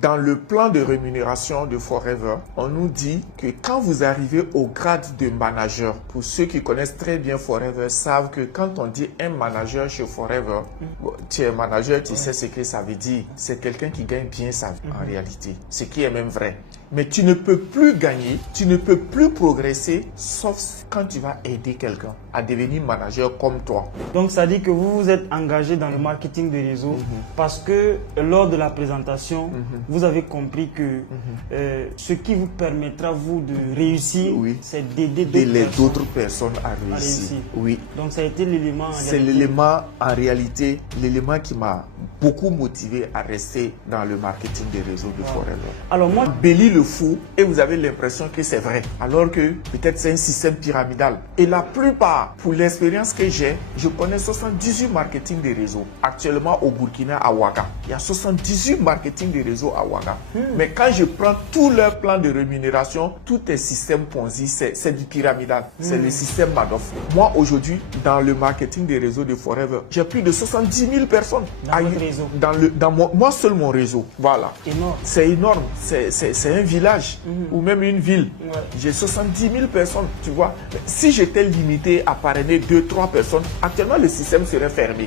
Dans le plan de rémunération de Forever, on nous dit que quand vous arrivez au grade de manager, pour ceux qui connaissent très bien Forever savent que quand on dit un manager chez Forever, bon, tu es manager, tu sais ce que ça veut dire. C'est quelqu'un qui gagne bien sa vie en réalité, ce qui est même vrai. Mais tu ne peux plus gagner, tu ne peux plus progresser, sauf quand tu vas aider quelqu'un à devenir manager comme toi. Donc ça dit que vous vous êtes engagé dans le marketing de réseau parce que lors de la présentation, vous avez compris que ce qui vous permettra vous de réussir, c'est d'aider d'autres personnes à réussir. Oui. Donc ça a été l'élément. C'est l'élément en réalité, l'élément qui m'a beaucoup motivé à rester dans le marketing des réseaux de Forever. Alors moi, Béli le fou et vous avez l'impression que c'est vrai, alors que peut-être c'est un système pyramidal. Et la plupart, pour l'expérience que j'ai, je connais 78 marketing des réseaux. Actuellement au Burkina, à Ouaga, il y a 78 marketing des réseaux à Ouaga. Mais quand je prends tous leurs plans de rémunération, tout est système Ponzi, c'est du pyramidal. C'est le système Madoff. Moi aujourd'hui, dans le marketing des réseaux de Forever, j'ai plus de 70 000 personnes. Dans votre réseau. Moi seul mon réseau. Voilà. C'est énorme. C'est un village ou même une ville. J'ai 70 000 personnes, tu vois. Si j'étais limité à parrainer 2-3 personnes, actuellement le système serait fermé.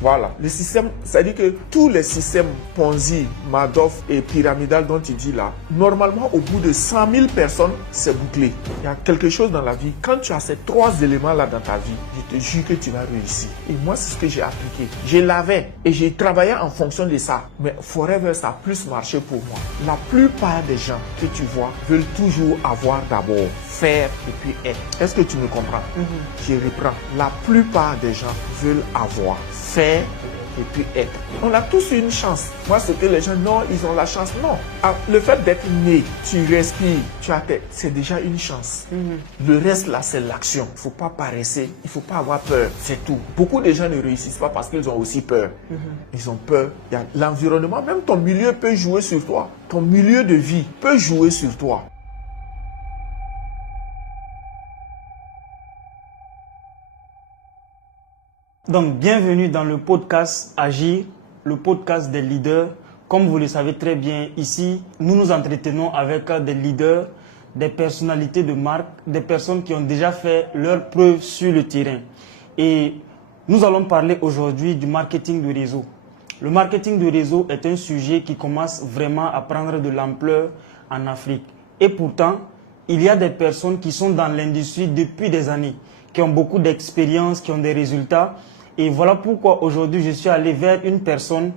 Voilà. Le système, c'est-à-dire que tous les systèmes Ponzi, Madoff et pyramidal dont tu dis là, normalement au bout de 100 000 personnes, c'est bouclé. Il y a quelque chose dans la vie. Quand tu as ces 3 éléments-là dans ta vie, je te jure que tu vas réussir. Et moi, c'est ce que j'ai appliqué. Je l'avais et j'ai travaillé en fonction de ça. Mais Forever, ça a plus marché pour moi. La plupart des gens que tu vois veulent toujours avoir d'abord faire et puis être. Est-ce que tu me comprends? Je reprends. La plupart des gens veulent avoir, faire et puis être. On a tous une chance. Moi, ce que les gens, non, ils ont la chance. Non. Le fait d'être né, tu respires, tu as c'est déjà une chance. Le reste, là, c'est l'action. Il ne faut pas paresser. Il ne faut pas avoir peur. C'est tout. Beaucoup de gens ne réussissent pas parce qu'ils ont aussi peur. Ils ont peur. L'environnement, même ton milieu peut jouer sur toi. Ton milieu de vie peut jouer sur toi. Donc, bienvenue dans le podcast Agir, le podcast des leaders. Comme vous le savez très bien, ici, nous nous entretenons avec des leaders, des personnalités de marque, des personnes qui ont déjà fait leurs preuves sur le terrain. Et nous allons parler aujourd'hui du marketing de réseau. Le marketing de réseau est un sujet qui commence vraiment à prendre de l'ampleur en Afrique. Et pourtant, il y a des personnes qui sont dans l'industrie depuis des années, qui ont beaucoup d'expérience, qui ont des résultats. Et voilà pourquoi aujourd'hui je suis allé vers une personne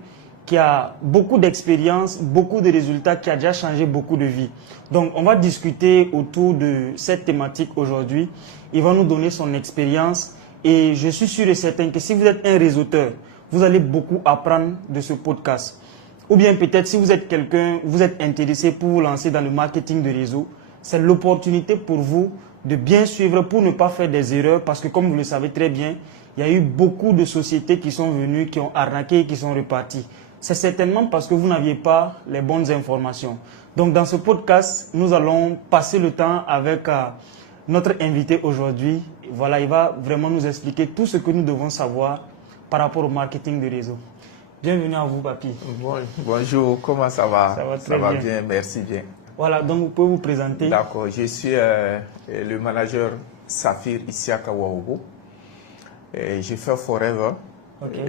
qui a beaucoup d'expérience, beaucoup de résultats, qui a déjà changé beaucoup de vies. Donc on va discuter autour de cette thématique aujourd'hui. Il va nous donner son expérience et je suis sûr et certain que si vous êtes un réseauteur, vous allez beaucoup apprendre de ce podcast. Ou bien peut-être si vous êtes quelqu'un, vous êtes intéressé pour vous lancer dans le marketing de réseau, c'est l'opportunité pour vous de bien suivre pour ne pas faire des erreurs parce que comme vous le savez très bien, il y a eu beaucoup de sociétés qui sont venues, qui ont arnaqué et qui sont reparties. C'est certainement parce que vous n'aviez pas les bonnes informations. Donc dans ce podcast, nous allons passer le temps avec notre invité aujourd'hui. Voilà, il va vraiment nous expliquer tout ce que nous devons savoir par rapport au marketing de réseau. Bienvenue à vous, Papi. Bonjour, comment ça va? Ça va bien, merci bien. Voilà, donc vous pouvez vous présenter. D'accord, je suis le manager Safir Isiaka Waogo. J'ai fait Forever.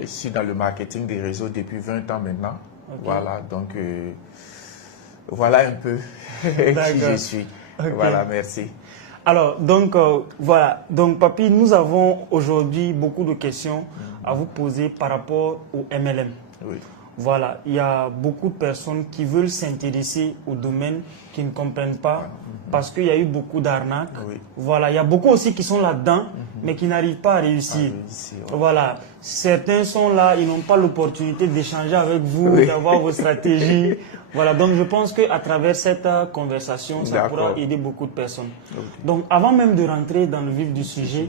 Je suis dans le marketing des réseaux depuis 20 ans maintenant. Voilà, donc voilà un peu qui je suis. Voilà, merci. Alors, donc voilà. Donc, Papi, nous avons aujourd'hui beaucoup de questions à vous poser par rapport au MLM. Oui. Voilà, il y a beaucoup de personnes qui veulent s'intéresser au domaine, qui ne comprennent pas, parce qu'il y a eu beaucoup d'arnaques. Voilà, il y a beaucoup aussi qui sont là-dedans, mais qui n'arrivent pas à réussir. Voilà, certains sont là, ils n'ont pas l'opportunité d'échanger avec vous, d'avoir vos stratégies. Voilà, donc je pense qu'à travers cette conversation, ça pourra aider beaucoup de personnes. Donc, avant même de rentrer dans le vif du sujet,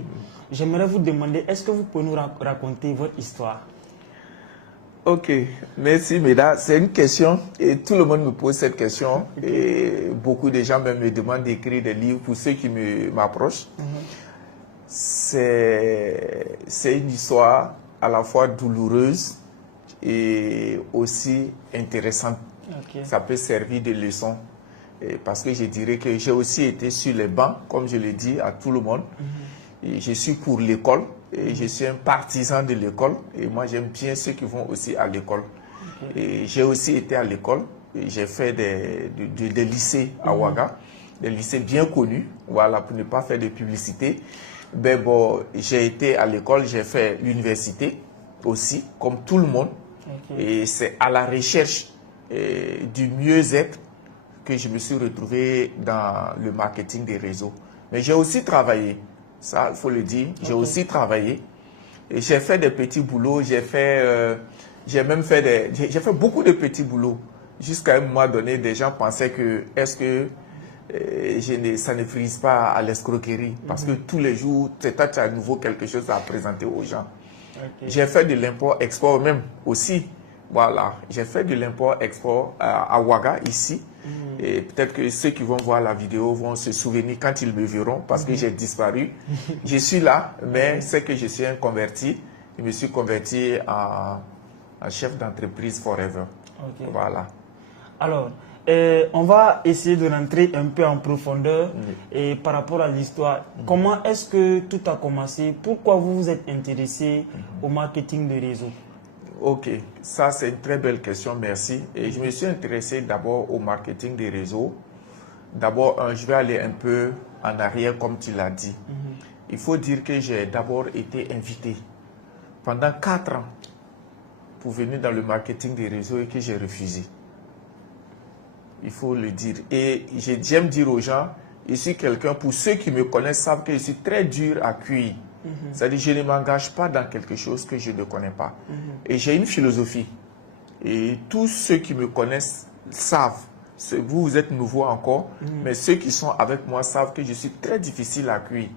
j'aimerais vous demander, est-ce que vous pouvez nous raconter votre histoire? Ok, merci Meda. C'est une question et tout le monde me pose cette question et beaucoup de gens même me demandent d'écrire des livres pour ceux qui m'approchent. C'est une histoire à la fois douloureuse et aussi intéressante Ça peut servir de leçon. Et parce que je dirais que j'ai aussi été sur les bancs, comme je l'ai dit à tout le monde. Et je suis pour l'école et je suis un partisan de l'école. Et moi, j'aime bien ceux qui vont aussi à l'école. Et j'ai aussi été à l'école. J'ai fait des lycées à Ouaga, des lycées bien connus, voilà, pour ne pas faire de publicité. Ben bon, j'ai été à l'école, j'ai fait l'université aussi, comme tout le monde. Et c'est à la recherche du mieux-être que je me suis retrouvé dans le marketing des réseaux. Mais j'ai aussi travaillé, ça il faut le dire, j'ai aussi travaillé. Et j'ai fait des petits boulots, j'ai fait beaucoup de petits boulots. Jusqu'à un moment donné, des gens pensaient que ça ne frise pas à l'escroquerie. Parce que tous les jours, tu as à nouveau quelque chose à présenter aux gens. J'ai fait de l'import-export même aussi. Voilà, j'ai fait de l'import-export à Ouaga, ici. Et peut-être que ceux qui vont voir la vidéo vont se souvenir quand ils me verront, parce que j'ai disparu. Je suis là, mais c'est que je suis un converti. Je me suis converti en chef d'entreprise Forever. Voilà. Alors, on va essayer de rentrer un peu en profondeur et par rapport à l'histoire. Comment est-ce que tout a commencé? Pourquoi vous vous êtes intéressé au marketing de réseau? Ok, ça c'est une très belle question, merci. Et je me suis intéressé d'abord au marketing des réseaux. D'abord, je vais aller un peu en arrière comme tu l'as dit. Il faut dire que j'ai d'abord été invité pendant 4 ans pour venir dans le marketing des réseaux et que j'ai refusé. Il faut le dire. Et j'aime dire aux gens, je suis quelqu'un, pour ceux qui me connaissent savent que je suis très dur à cuire. C'est-à-dire je ne m'engage pas dans quelque chose que je ne connais pas. Et j'ai une philosophie. Et tous ceux qui me connaissent savent. Vous êtes nouveau encore, mais ceux qui sont avec moi savent que je suis très difficile à cuire.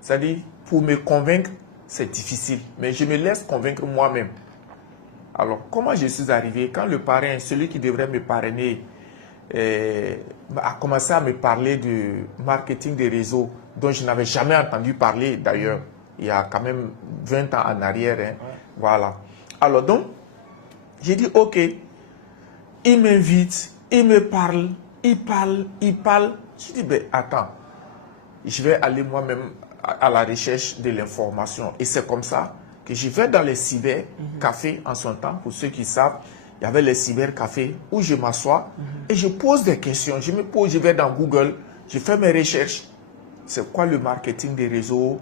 C'est-à-dire, pour me convaincre, c'est difficile. Mais je me laisse convaincre moi-même. Alors, comment je suis arrivé? Quand le parrain, celui qui devrait me parrainer, a commencé à me parler du marketing des réseaux, dont je n'avais jamais entendu parler d'ailleurs, il y a quand même 20 ans en arrière. Voilà. Alors donc, j'ai dit, ok, il m'invite, il me parle, il parle. Je dis, ben attends, je vais aller moi-même à la recherche de l'information. Et c'est comme ça que je vais dans les cybercafés en son temps, pour ceux qui savent. Il y avait les cybercafés où je m'assois et je pose des questions. Je vais dans Google, je fais mes recherches. C'est quoi le marketing des réseaux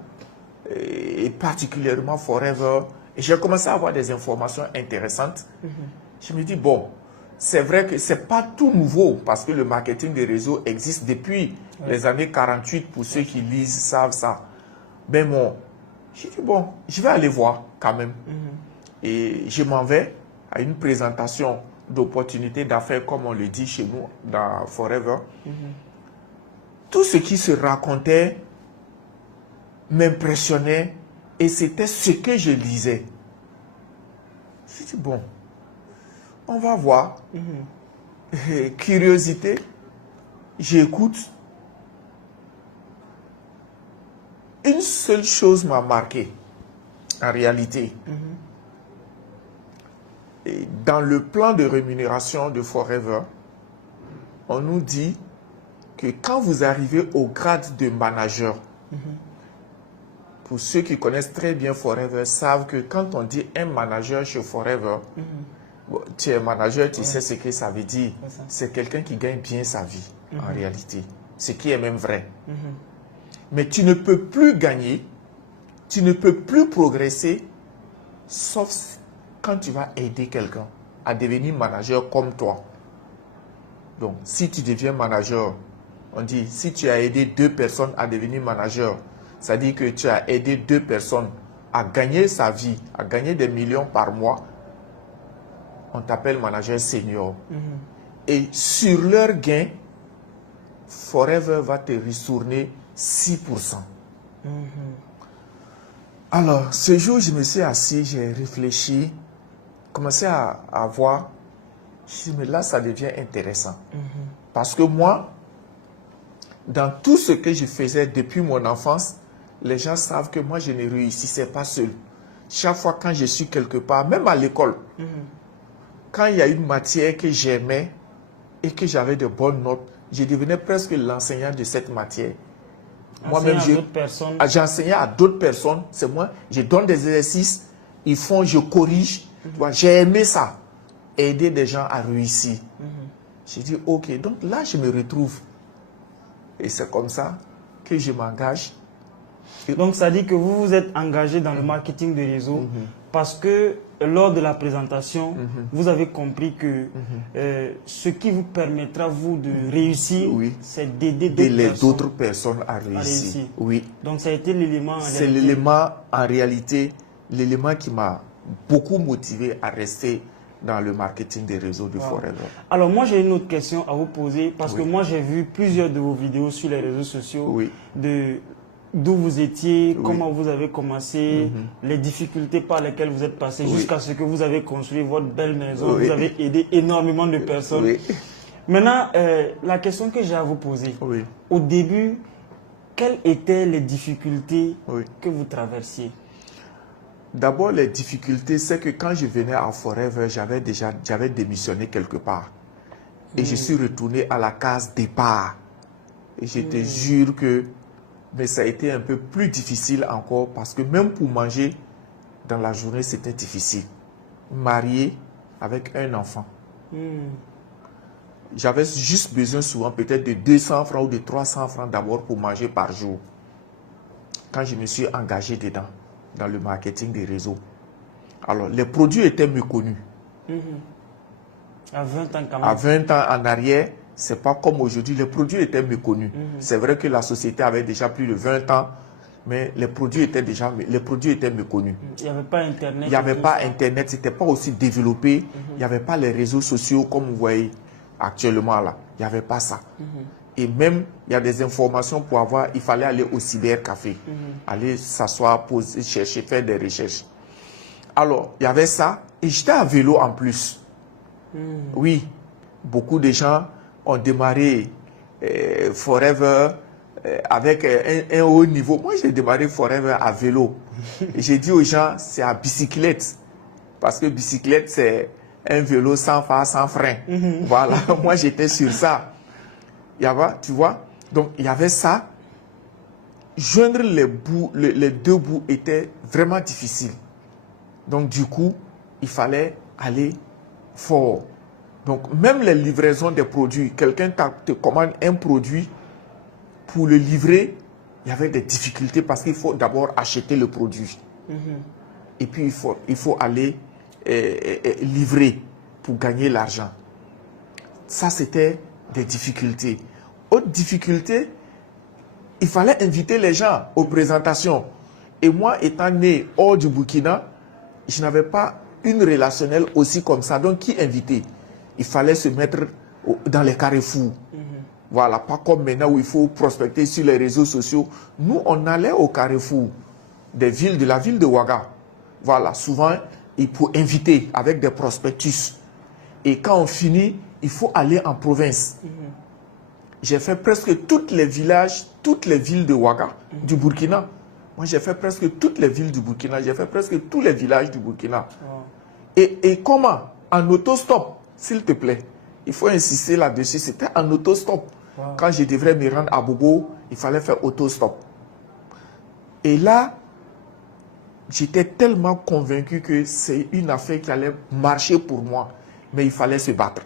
et particulièrement Forever. Et j'ai commencé à avoir des informations intéressantes. Je me dis, bon, c'est vrai que ce n'est pas tout nouveau parce que le marketing des réseaux existe depuis les années 48. Pour ceux qui lisent, savent ça. Mais bon, j'ai dit, bon, je vais aller voir quand même. Et je m'en vais à une présentation d'opportunités d'affaires, comme on le dit chez nous dans Forever. Tout ce qui se racontait m'impressionnait et c'était ce que je lisais. Je dis, bon, on va voir. Curiosité, j'écoute. Une seule chose m'a marqué, en réalité. Et dans le plan de rémunération de Forever, on nous dit que quand vous arrivez au grade de manager, pour ceux qui connaissent très bien Forever, savent que quand on dit un manager chez Forever, bon, tu es manager, tu sais ce que ça veut dire. C'est quelqu'un qui gagne bien sa vie, en réalité. Ce qui est même vrai. Mais tu ne peux plus gagner, tu ne peux plus progresser, sauf quand tu vas aider quelqu'un à devenir manager comme toi. Donc, si tu deviens manager, on dit, si tu as aidé 2 personnes à devenir manager, ça dit que tu as aidé 2 personnes à gagner sa vie, à gagner des millions par mois, on t'appelle manager senior. Et sur leur gain, Forever va te retourner 6%. Alors, ce jour, je me suis assis, j'ai réfléchi, commencé à voir. Je dis, mais là, ça devient intéressant. Parce que moi, dans tout ce que je faisais depuis mon enfance, les gens savent que moi, je ne réussissais pas seul. Chaque fois quand je suis quelque part, même à l'école, quand il y a une matière que j'aimais, et que j'avais de bonnes notes, je devenais presque l'enseignant de cette matière. Moi-même, j'enseignais à d'autres personnes. C'est moi, je donne des exercices, ils font, je corrige. J'ai aimé ça, aider des gens à réussir. J'ai dit, ok, donc là, je me retrouve. Et c'est comme ça que je m'engage. Donc, ça dit que vous vous êtes engagé dans le marketing de réseau parce que lors de la présentation, vous avez compris que ce qui vous permettra, vous, de réussir, c'est d'aider d'autres personnes à réussir. Oui. Donc, ça a été l'élément... C'est l'élément, en réalité, l'élément qui m'a beaucoup motivé à rester dans le marketing des réseaux de Forever. Alors, moi, j'ai une autre question à vous poser parce que moi, j'ai vu plusieurs de vos vidéos sur les réseaux sociaux d'où vous étiez, comment vous avez commencé, les difficultés par lesquelles vous êtes passé jusqu'à ce que vous avez construit votre belle maison. Vous avez aidé énormément de personnes. Maintenant, la question que j'ai à vous poser, au début, quelles étaient les difficultés que vous traversiez? D'abord, les difficultés, c'est que quand je venais à Forever, j'avais démissionné quelque part. Et je suis retourné à la case départ. Et je te jure que... Mais ça a été un peu plus difficile encore parce que même pour manger dans la journée, c'était difficile. Marié avec un enfant. J'avais juste besoin souvent peut-être de 200 francs ou de 300 francs d'abord pour manger par jour. Quand je me suis engagé dedans, dans le marketing des réseaux. Alors, les produits étaient méconnus. À 20 ans quand même. À 20 ans en arrière, c'est pas comme aujourd'hui, les produits étaient méconnus. C'est vrai que la société avait déjà plus de 20 ans, mais les produits étaient méconnus. Il n'y avait pas Internet. Il n'y avait pas Internet, c'était pas aussi développé. Il n'y avait pas les réseaux sociaux comme vous voyez actuellement là. Il n'y avait pas ça. Et même, il y a des informations pour avoir, il fallait aller au cybercafé, aller s'asseoir, poser, chercher, faire des recherches. Alors, il y avait ça, et j'étais à vélo en plus. Oui, beaucoup de gens ont démarré Forever avec un haut niveau. Moi, j'ai démarré Forever à vélo. Et j'ai dit aux gens, c'est à bicyclette. Parce que bicyclette, c'est un vélo sans phare, sans frein. Voilà, moi, j'étais sur ça. Tu vois, donc il y avait ça. Joindre les deux bouts était vraiment difficile. Donc du coup, il fallait aller fort. Donc même les livraisons des produits, quelqu'un te commande un produit, pour le livrer, il y avait des difficultés parce qu'il faut d'abord acheter le produit. Et puis il faut aller livrer pour gagner l'argent. Ça, c'était des difficultés. Autre difficulté, il fallait inviter les gens aux présentations. Et moi, étant né hors du Burkina, je n'avais pas une relationnelle aussi comme ça. Donc, qui inviter? Il fallait se mettre dans les carrefours. Voilà, pas comme maintenant où il faut prospecter sur les réseaux sociaux. Nous, on allait au carrefour de la ville de Ouaga. Voilà, souvent, il faut inviter avec des prospectus. Et quand on finit, il faut aller en province. J'ai fait presque tous les villages, toutes les villes de Ouaga, du Burkina. Moi, j'ai fait presque toutes les villes du Burkina. J'ai fait presque tous les villages du Burkina. Et comment? En autostop, s'il te plaît. Il faut insister là-dessus. C'était en autostop. Quand je devrais me rendre à Bobo, il fallait faire autostop. Et là, j'étais tellement convaincu que c'est une affaire qui allait marcher pour moi. Mais il fallait se battre.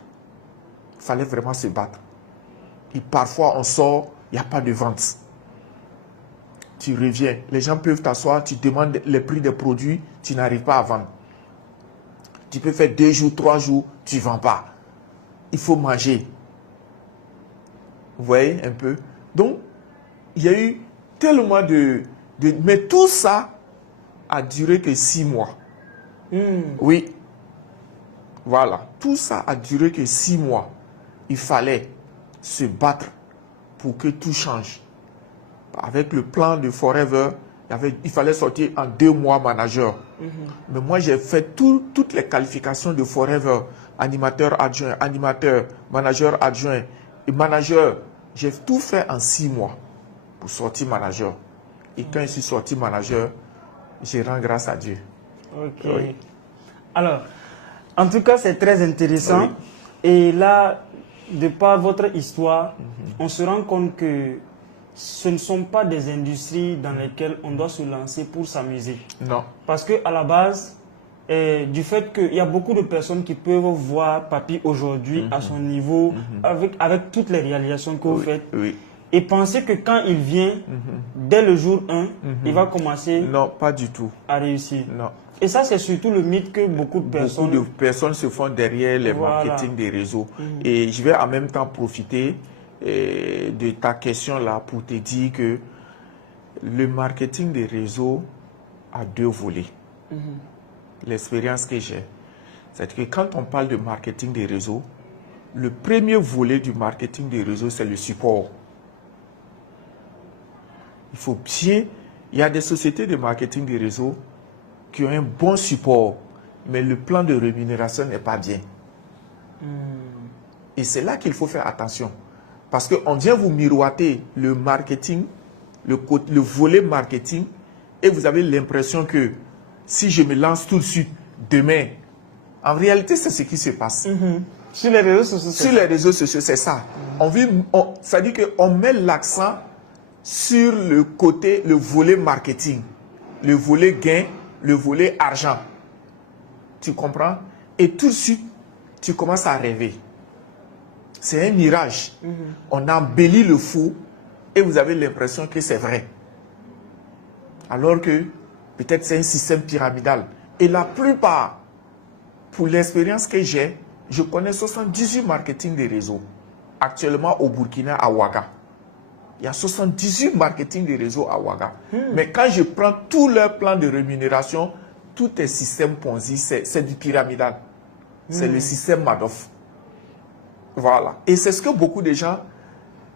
Il fallait vraiment se battre. Et parfois, on sort, il n'y a pas de vente. Tu reviens, les gens peuvent t'asseoir, tu demandes les prix des produits, tu n'arrives pas à vendre. Tu peux faire 2 jours, 3 jours, tu ne vends pas. Il faut manger. Vous voyez un peu? Donc, il y a eu tellement mais tout ça a duré que 6 mois. Oui. Voilà. Tout ça a duré que 6 mois. Il fallait se battre pour que tout change. Avec le plan de Forever, il fallait sortir en 2 mois manager. Mais moi, j'ai fait toutes les qualifications de Forever. Animateur adjoint, animateur, manager adjoint et manager. J'ai tout fait en 6 mois pour sortir manager. Et quand je suis sorti manager, je rends grâce à Dieu. Ok. Alors, en tout cas, c'est très intéressant. Et là, de par votre histoire, on se rend compte que ce ne sont pas des industries dans lesquelles on doit se lancer pour s'amuser. Non. Parce qu'à la base, du fait qu'il y a beaucoup de personnes qui peuvent voir Papy aujourd'hui à son niveau, avec toutes les réalisations que vous faites, et penser que quand il vient, dès le jour 1, il va commencer non, pas du tout. À réussir. Non. Et ça, c'est surtout le mythe que beaucoup de personnes se font derrière les marketing des réseaux. Et je vais en même temps profiter de ta question là pour te dire que le marketing des réseaux a deux volets. L'expérience que j'ai, c'est que quand on parle de marketing des réseaux, le premier volet du marketing des réseaux, c'est le support. Il faut bien... Il y a des sociétés de marketing des réseaux qui ont un bon support, mais le plan de rémunération n'est pas bien. Et c'est là qu'il faut faire attention. Parce qu'on vient vous miroiter le marketing, le volet marketing, et vous avez l'impression que si je me lance tout de suite, demain, en réalité, c'est ce qui se passe. Sur les réseaux sociaux, sur les réseaux sociaux, c'est ça. Ça dit qu'on met l'accent sur le côté, le volet marketing, le volet gain, le volet argent. Tu comprends? Et tout de suite, tu commences à rêver. C'est un mirage. On embellit le faux et vous avez l'impression que c'est vrai. Alors que peut-être c'est un système pyramidal. Et la plupart, pour l'expérience que j'ai, je connais 78 marketing des réseaux. Actuellement au Burkina, à Ouaga. Il y a 78 marketing des réseaux à Ouaga. Mais quand je prends tous leurs plans de rémunération, tout est système Ponzi, c'est du pyramidal. C'est le système Madoff. Voilà. Et c'est ce que beaucoup de gens...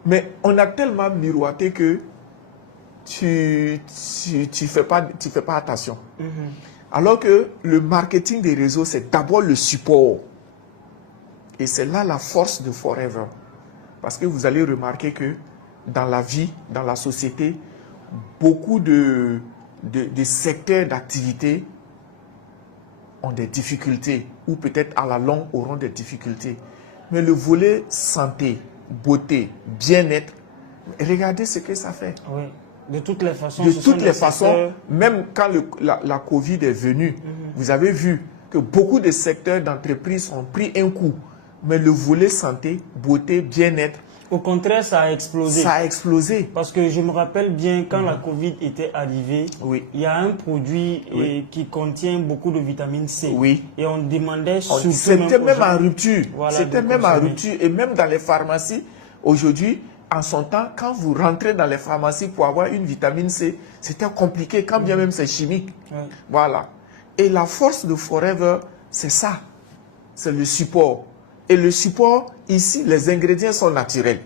Mais on a tellement miroité que tu fais pas attention. Alors que le marketing des réseaux, c'est d'abord le support. Et c'est là la force de Forever. Parce que vous allez remarquer que dans la vie, dans la société, beaucoup de secteurs d'activité ont des difficultés ou peut-être à la longue auront des difficultés. Mais le volet santé, beauté, bien-être, regardez ce que ça fait. Oui. De toutes les façons. De toutes les façons, même quand la Covid est venue, vous avez vu que beaucoup de secteurs d'entreprise ont pris un coup. Mais le volet santé, beauté, bien-être, au contraire, ça a explosé. Ça a explosé. Parce que je me rappelle bien, quand la Covid était arrivée, il y a un produit qui contient beaucoup de vitamine C. Et on demandait surtout... C'était même en rupture. C'était même en rupture. Et même dans les pharmacies, aujourd'hui, en son temps, quand vous rentrez dans les pharmacies pour avoir une vitamine C, c'était compliqué, quand bien même c'est chimique. Voilà. Et la force de Forever, c'est ça. C'est le support. Et le support, ici, les ingrédients sont naturels.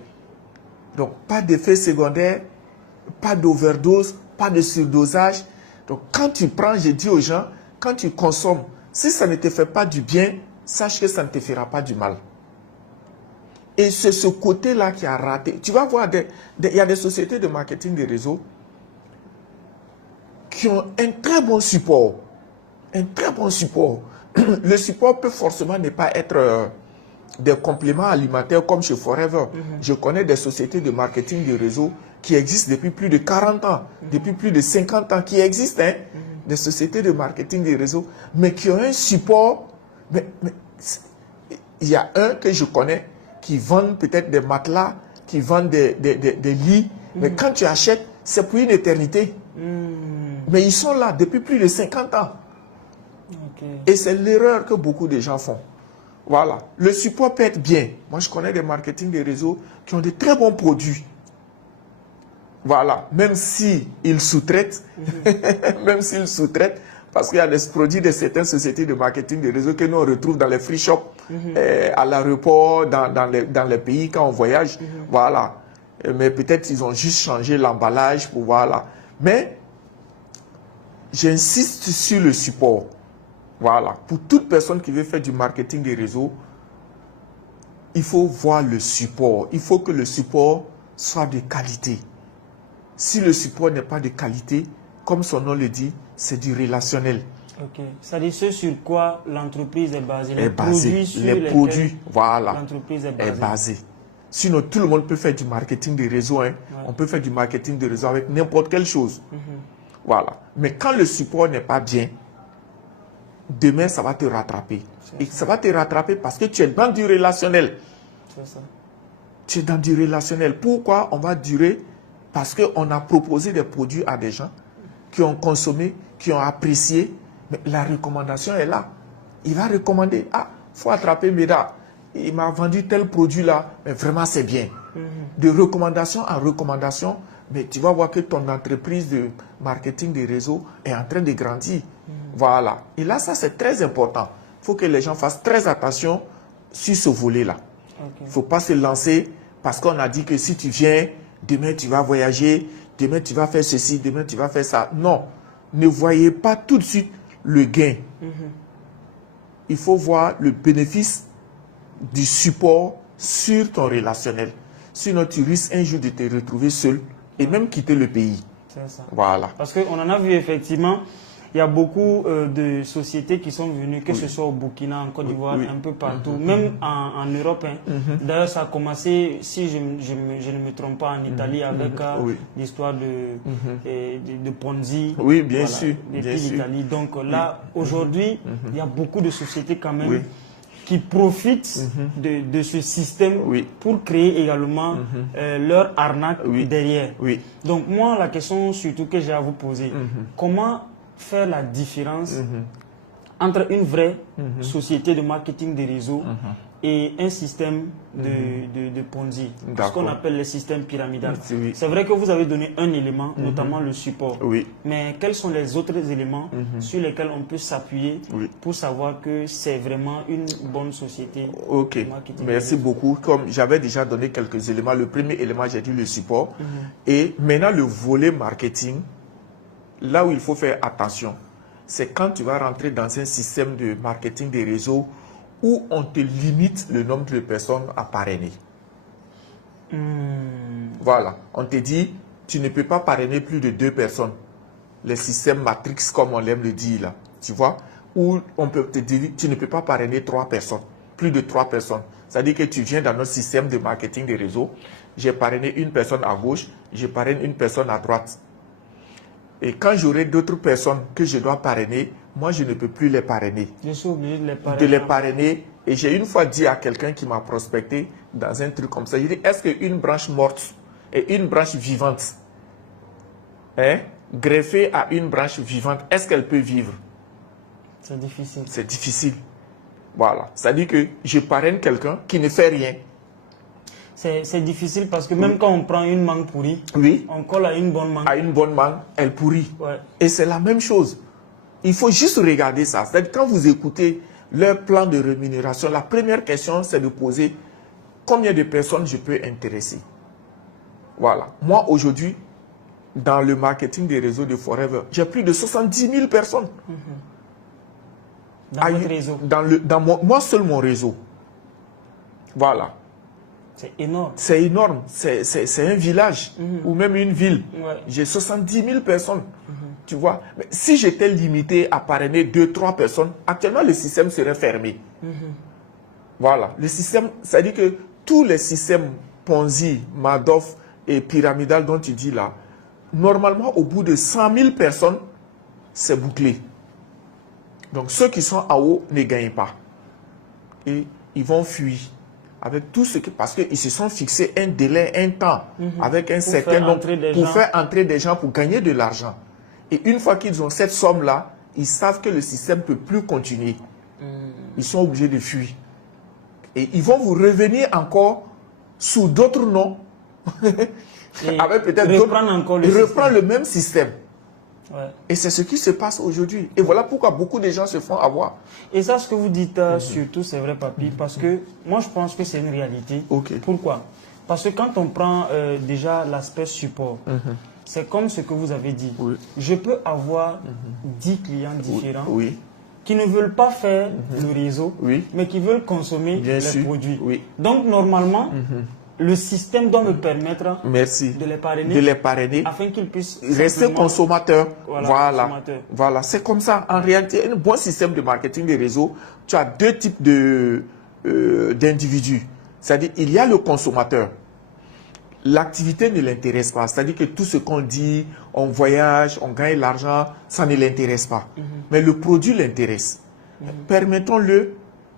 Donc, pas d'effet secondaire, pas d'overdose, pas de surdosage. Donc, quand tu prends, je dis aux gens, quand tu consommes, si ça ne te fait pas du bien, sache que ça ne te fera pas du mal. Et c'est ce côté-là qui a raté. Tu vas voir, il y a des sociétés de marketing des réseaux qui ont un très bon support. Un très bon support. Le support peut forcément ne pas être... des compléments alimentaires comme chez Forever. Je connais des sociétés de marketing de réseau qui existent depuis plus de 40 ans, depuis plus de 50 ans, qui existent, des sociétés de marketing de réseau, mais qui ont un support. Mais il y a un que je connais qui vend peut-être des matelas, qui vend des lits, mais quand tu achètes, c'est pour une éternité. Mais ils sont là depuis plus de 50 ans. Et c'est l'erreur que beaucoup de gens font. Voilà. Le support peut être bien. Moi, je connais des marketing des réseaux qui ont de très bons produits. Voilà. Même s'ils sous-traitent, même s'ils sous-traitent, parce qu'il y a des produits de certaines sociétés de marketing des réseaux que nous on retrouve dans les free shops, à l'aéroport, dans les pays quand on voyage. Voilà. Mais peut-être ils ont juste changé l'emballage pour voilà. Mais j'insiste sur le support. Voilà. Pour toute personne qui veut faire du marketing des réseaux, il faut voir le support. Il faut que le support soit de qualité. Si le support n'est pas de qualité, comme son nom le dit, c'est du relationnel. Ok. C'est-à-dire ce sur quoi l'entreprise est basée. Les produits sur lesquels voilà, l'entreprise est basée. Sinon, tout le monde peut faire du marketing de réseau. Hein. Ouais. On peut faire du marketing de réseau avec n'importe quelle chose. Voilà. Mais quand le support n'est pas bien, demain, ça va te rattraper. Et ça va te rattraper parce que tu es dans du relationnel. C'est ça. Tu es dans du relationnel. Pourquoi on va durer? Parce qu'on a proposé des produits à des gens qui ont consommé, qui ont apprécié. Mais la recommandation est là. Il va recommander. Ah, il faut attraper Meda. Il m'a vendu tel produit là. Mais vraiment, c'est bien. De recommandation en recommandation, mais tu vas voir que ton entreprise de marketing des réseaux est en train de grandir. Voilà. Et là, ça, c'est très important. Il faut que les gens fassent très attention sur ce volet-là. Il ne faut pas se lancer parce qu'on a dit que si tu viens, demain, tu vas voyager, demain, tu vas faire ceci, demain, tu vas faire ça. Non. Ne voyez pas tout de suite le gain. Il faut voir le bénéfice du support sur ton relationnel. Sinon, tu risques un jour de te retrouver seul et même quitter le pays. C'est ça. Voilà. Parce qu'on en a vu effectivement, il y a beaucoup de sociétés qui sont venues, que ce soit au Burkina, en Côte d'Ivoire, un peu partout, même en Europe. Hein. D'ailleurs, ça a commencé, si je ne me trompe pas, en Italie avec l'histoire de Ponzi. Oui, bien sûr. Depuis l'Italie. Donc là, aujourd'hui, il y a beaucoup de sociétés quand même qui profitent de ce système pour créer également leur arnaque derrière. Donc moi, la question surtout que j'ai à vous poser, comment faire la différence entre une vraie société de marketing des réseaux et un système de Ponzi, ce qu'on appelle le système pyramidal. C'est vrai que vous avez donné un élément, notamment le support. Mais quels sont les autres éléments sur lesquels on peut s'appuyer pour savoir que c'est vraiment une bonne société de marketing? Merci beaucoup. Comme j'avais déjà donné quelques éléments, le premier élément, j'ai dit le support. Et maintenant, le volet marketing, là où il faut faire attention, c'est quand tu vas rentrer dans un système de marketing des réseaux où on te limite le nombre de personnes à parrainer. Voilà. On te dit, tu ne peux pas parrainer plus de 2 personnes. Les systèmes Matrix, comme on l'aime le dire là. Tu vois? Ou on peut te dire, tu ne peux pas parrainer 3 personnes. Plus de 3 personnes. C'est-à-dire que tu viens dans notre système de marketing des réseaux. J'ai parrainé une personne à gauche, je parraine une personne à droite. Et quand j'aurai d'autres personnes que je dois parrainer, moi, je ne peux plus les parrainer. Je suis obligé de les parrainer. Et j'ai une fois dit à quelqu'un qui m'a prospecté dans un truc comme ça, il dit, est-ce qu'une branche morte et une branche vivante, greffée à une branche vivante, est-ce qu'elle peut vivre? C'est difficile. C'est difficile. Voilà. C'est-à-dire que je parraine quelqu'un qui ne fait rien. C'est difficile parce que même quand on prend une mangue pourrie, on colle à une bonne mangue. À une bonne mangue, elle pourrit. Et c'est la même chose. Il faut juste regarder ça. C'est-à-dire quand vous écoutez leur plan de rémunération, la première question, c'est de poser combien de personnes je peux intéresser. Voilà. Moi, aujourd'hui, dans le marketing des réseaux de Forever, j'ai plus de 70 000 personnes. Dans votre réseau? Moi seul, mon réseau. Voilà. C'est énorme. C'est énorme. C'est un village ou même une ville. J'ai 70 000 personnes. Tu vois, mais si j'étais limité à parrainer 2-3 personnes, actuellement le système serait fermé. Voilà. Le système, c'est-à-dire que tous les systèmes Ponzi, Madoff et pyramidal dont tu dis là, normalement au bout de 100 000 personnes, c'est bouclé. Donc ceux qui sont en haut ne gagnent pas. Et ils vont fuir. Avec tout ce que, parce qu'ils se sont fixés un délai, un temps, avec un certain nombre, pour faire entrer des gens, pour gagner de l'argent. Et une fois qu'ils ont cette somme-là, ils savent que le système ne peut plus continuer. Ils sont obligés de fuir. Et ils vont vous revenir encore sous d'autres noms. Avec peut-être reprendre le même système. Et c'est ce qui se passe aujourd'hui. Et voilà pourquoi beaucoup de gens se font avoir. Et ça, ce que vous dites surtout, c'est vrai, Papi, parce que moi, je pense que c'est une réalité. Pourquoi? Parce que quand on prend déjà l'aspect support, c'est comme ce que vous avez dit. Je peux avoir 10 clients différents qui ne veulent pas faire le réseau, mais qui veulent consommer les produits. Donc, normalement, le système doit me permettre de les parrainer afin qu'ils puissent rester consommateurs. Voilà. Voilà. C'est comme ça. En réalité, un bon système de marketing des réseaux, tu as deux types d'individus. C'est-à-dire, il y a le consommateur. L'activité ne l'intéresse pas. C'est-à-dire que tout ce qu'on dit, on voyage, on gagne l'argent, ça ne l'intéresse pas. Mais le produit l'intéresse. Permettons-le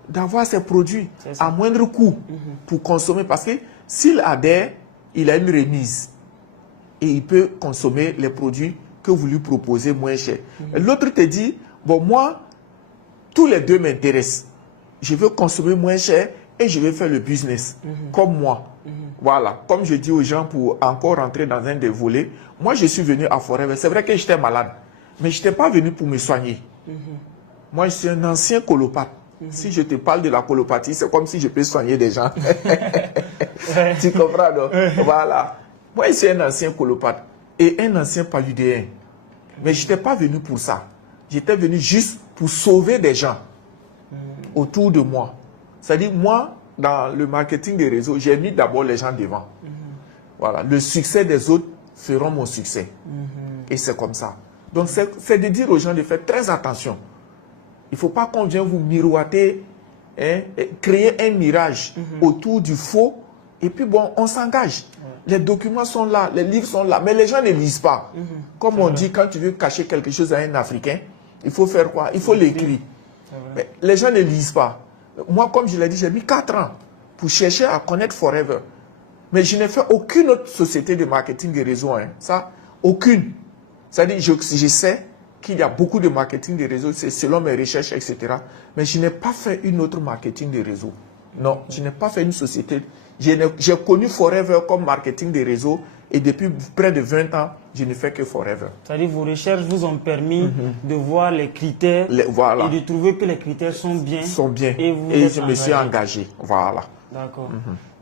d'avoir ces produits à moindre coût pour consommer. Parce que s'il adhère, il a une remise. Et il peut consommer les produits que vous lui proposez moins cher. L'autre te dit, bon, moi, tous les deux m'intéressent. Je veux consommer moins cher et je vais faire le business comme moi. Voilà, comme je dis aux gens pour encore rentrer dans un des volets, moi je suis venu à Forever. C'est vrai que j'étais malade, mais je n'étais pas venu pour me soigner. Moi je suis un ancien colopathe. Si je te parle de la colopathie, c'est comme si je peux soigner des gens. Tu comprends, non? Voilà. Moi je suis un ancien colopathe et un ancien paludéen. Mais je n'étais pas venu pour ça. J'étais venu juste pour sauver des gens autour de moi. C'est-à-dire, moi, dans le marketing des réseaux, j'ai mis d'abord les gens devant. Voilà. Le succès des autres feront mon succès. Et c'est comme ça. Donc, c'est de dire aux gens de faire très attention. Il ne faut pas qu'on vienne vous miroiter, créer un mirage autour du faux. Et puis, bon, on s'engage. Les documents sont là, les livres sont là, mais les gens ne lisent pas. Comme on dit, quand tu veux cacher quelque chose à un Africain, il faut faire quoi? Il faut l'écrire. Mais les gens ne lisent pas. Moi, comme je l'ai dit, j'ai mis 4 ans pour chercher à connaître Forever. Mais je n'ai fait aucune autre société de marketing des réseaux. Ça, aucune. C'est-à-dire, je sais qu'il y a beaucoup de marketing des réseaux, c'est selon mes recherches, etc. Mais je n'ai pas fait une autre marketing des réseaux. Non, je n'ai pas fait une société. J'ai connu Forever comme marketing des réseaux et depuis près de 20 ans, je ne fais que Forever. C'est-à-dire vos recherches vous ont permis de voir les critères et de trouver que les critères sont bien. Et je me suis engagé. Voilà. D'accord.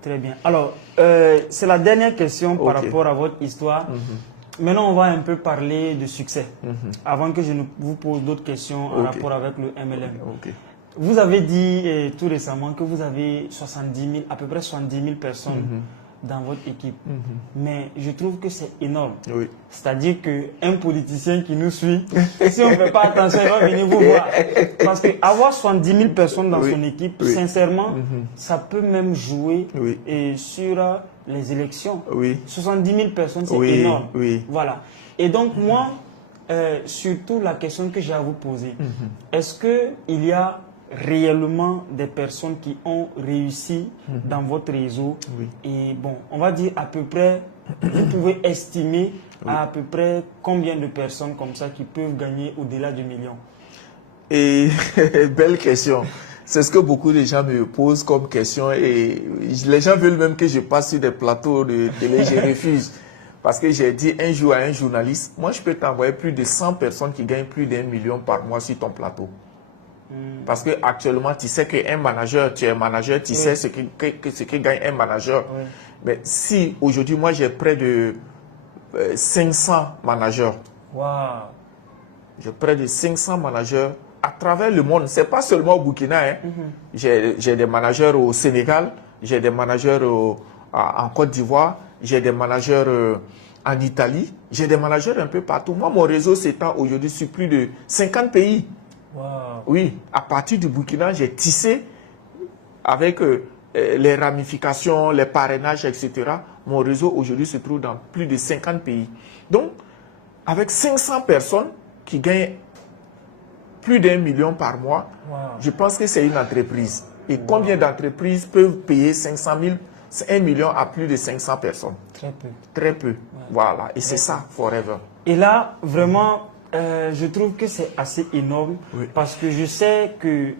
Très bien. Alors, c'est la dernière question par rapport à votre histoire. Maintenant, on va un peu parler de succès. Avant que je ne vous pose d'autres questions en rapport avec le MLM. Vous avez dit tout récemment que vous avez à peu près 70 000 personnes dans votre équipe. Mais je trouve que c'est énorme. C'est-à-dire qu'un politicien qui nous suit, si on ne fait pas attention, il va venir vous voir. Parce qu'avoir 70 000 personnes dans son équipe, sincèrement, ça peut même jouer sur les élections. 70 000 personnes, c'est énorme. Voilà. Et donc, moi, surtout la question que j'ai à vous poser, est-ce qu'il y a réellement des personnes qui ont réussi dans votre réseau? Et bon, on va dire à peu près, vous pouvez estimer à peu près combien de personnes comme ça qui peuvent gagner au-delà du million? Et belle question. C'est ce que beaucoup de gens me posent comme question et les gens veulent même que je passe sur des plateaux de télé, je refuse. Parce que j'ai dit un jour à un journaliste, moi je peux t'envoyer plus de 100 personnes qui gagnent plus d'1 million par mois sur ton plateau. Parce que actuellement, tu sais qu'un manager, tu es un manager, tu sais ce que gagne un manager. Mais si aujourd'hui, moi j'ai près de 500 managers. J'ai près de 500 managers à travers le monde. Ce n'est pas seulement au Burkina. J'ai des managers au Sénégal, j'ai des managers en Côte d'Ivoire, j'ai des managers en Italie, j'ai des managers un peu partout. Moi, mon réseau s'étend aujourd'hui sur plus de 50 pays. Oui, à partir du Burkina, j'ai tissé avec les ramifications, les parrainages, etc. Mon réseau aujourd'hui se trouve dans plus de 50 pays. Donc, avec 500 personnes qui gagnent plus d'1 million par mois, je pense que c'est une entreprise. Et combien d'entreprises peuvent payer 500 000, 1 million à plus de 500 personnes? Très peu. Très peu. Voilà. Et c'est ça, Forever. Et là, vraiment, je trouve que c'est assez énorme parce que je sais que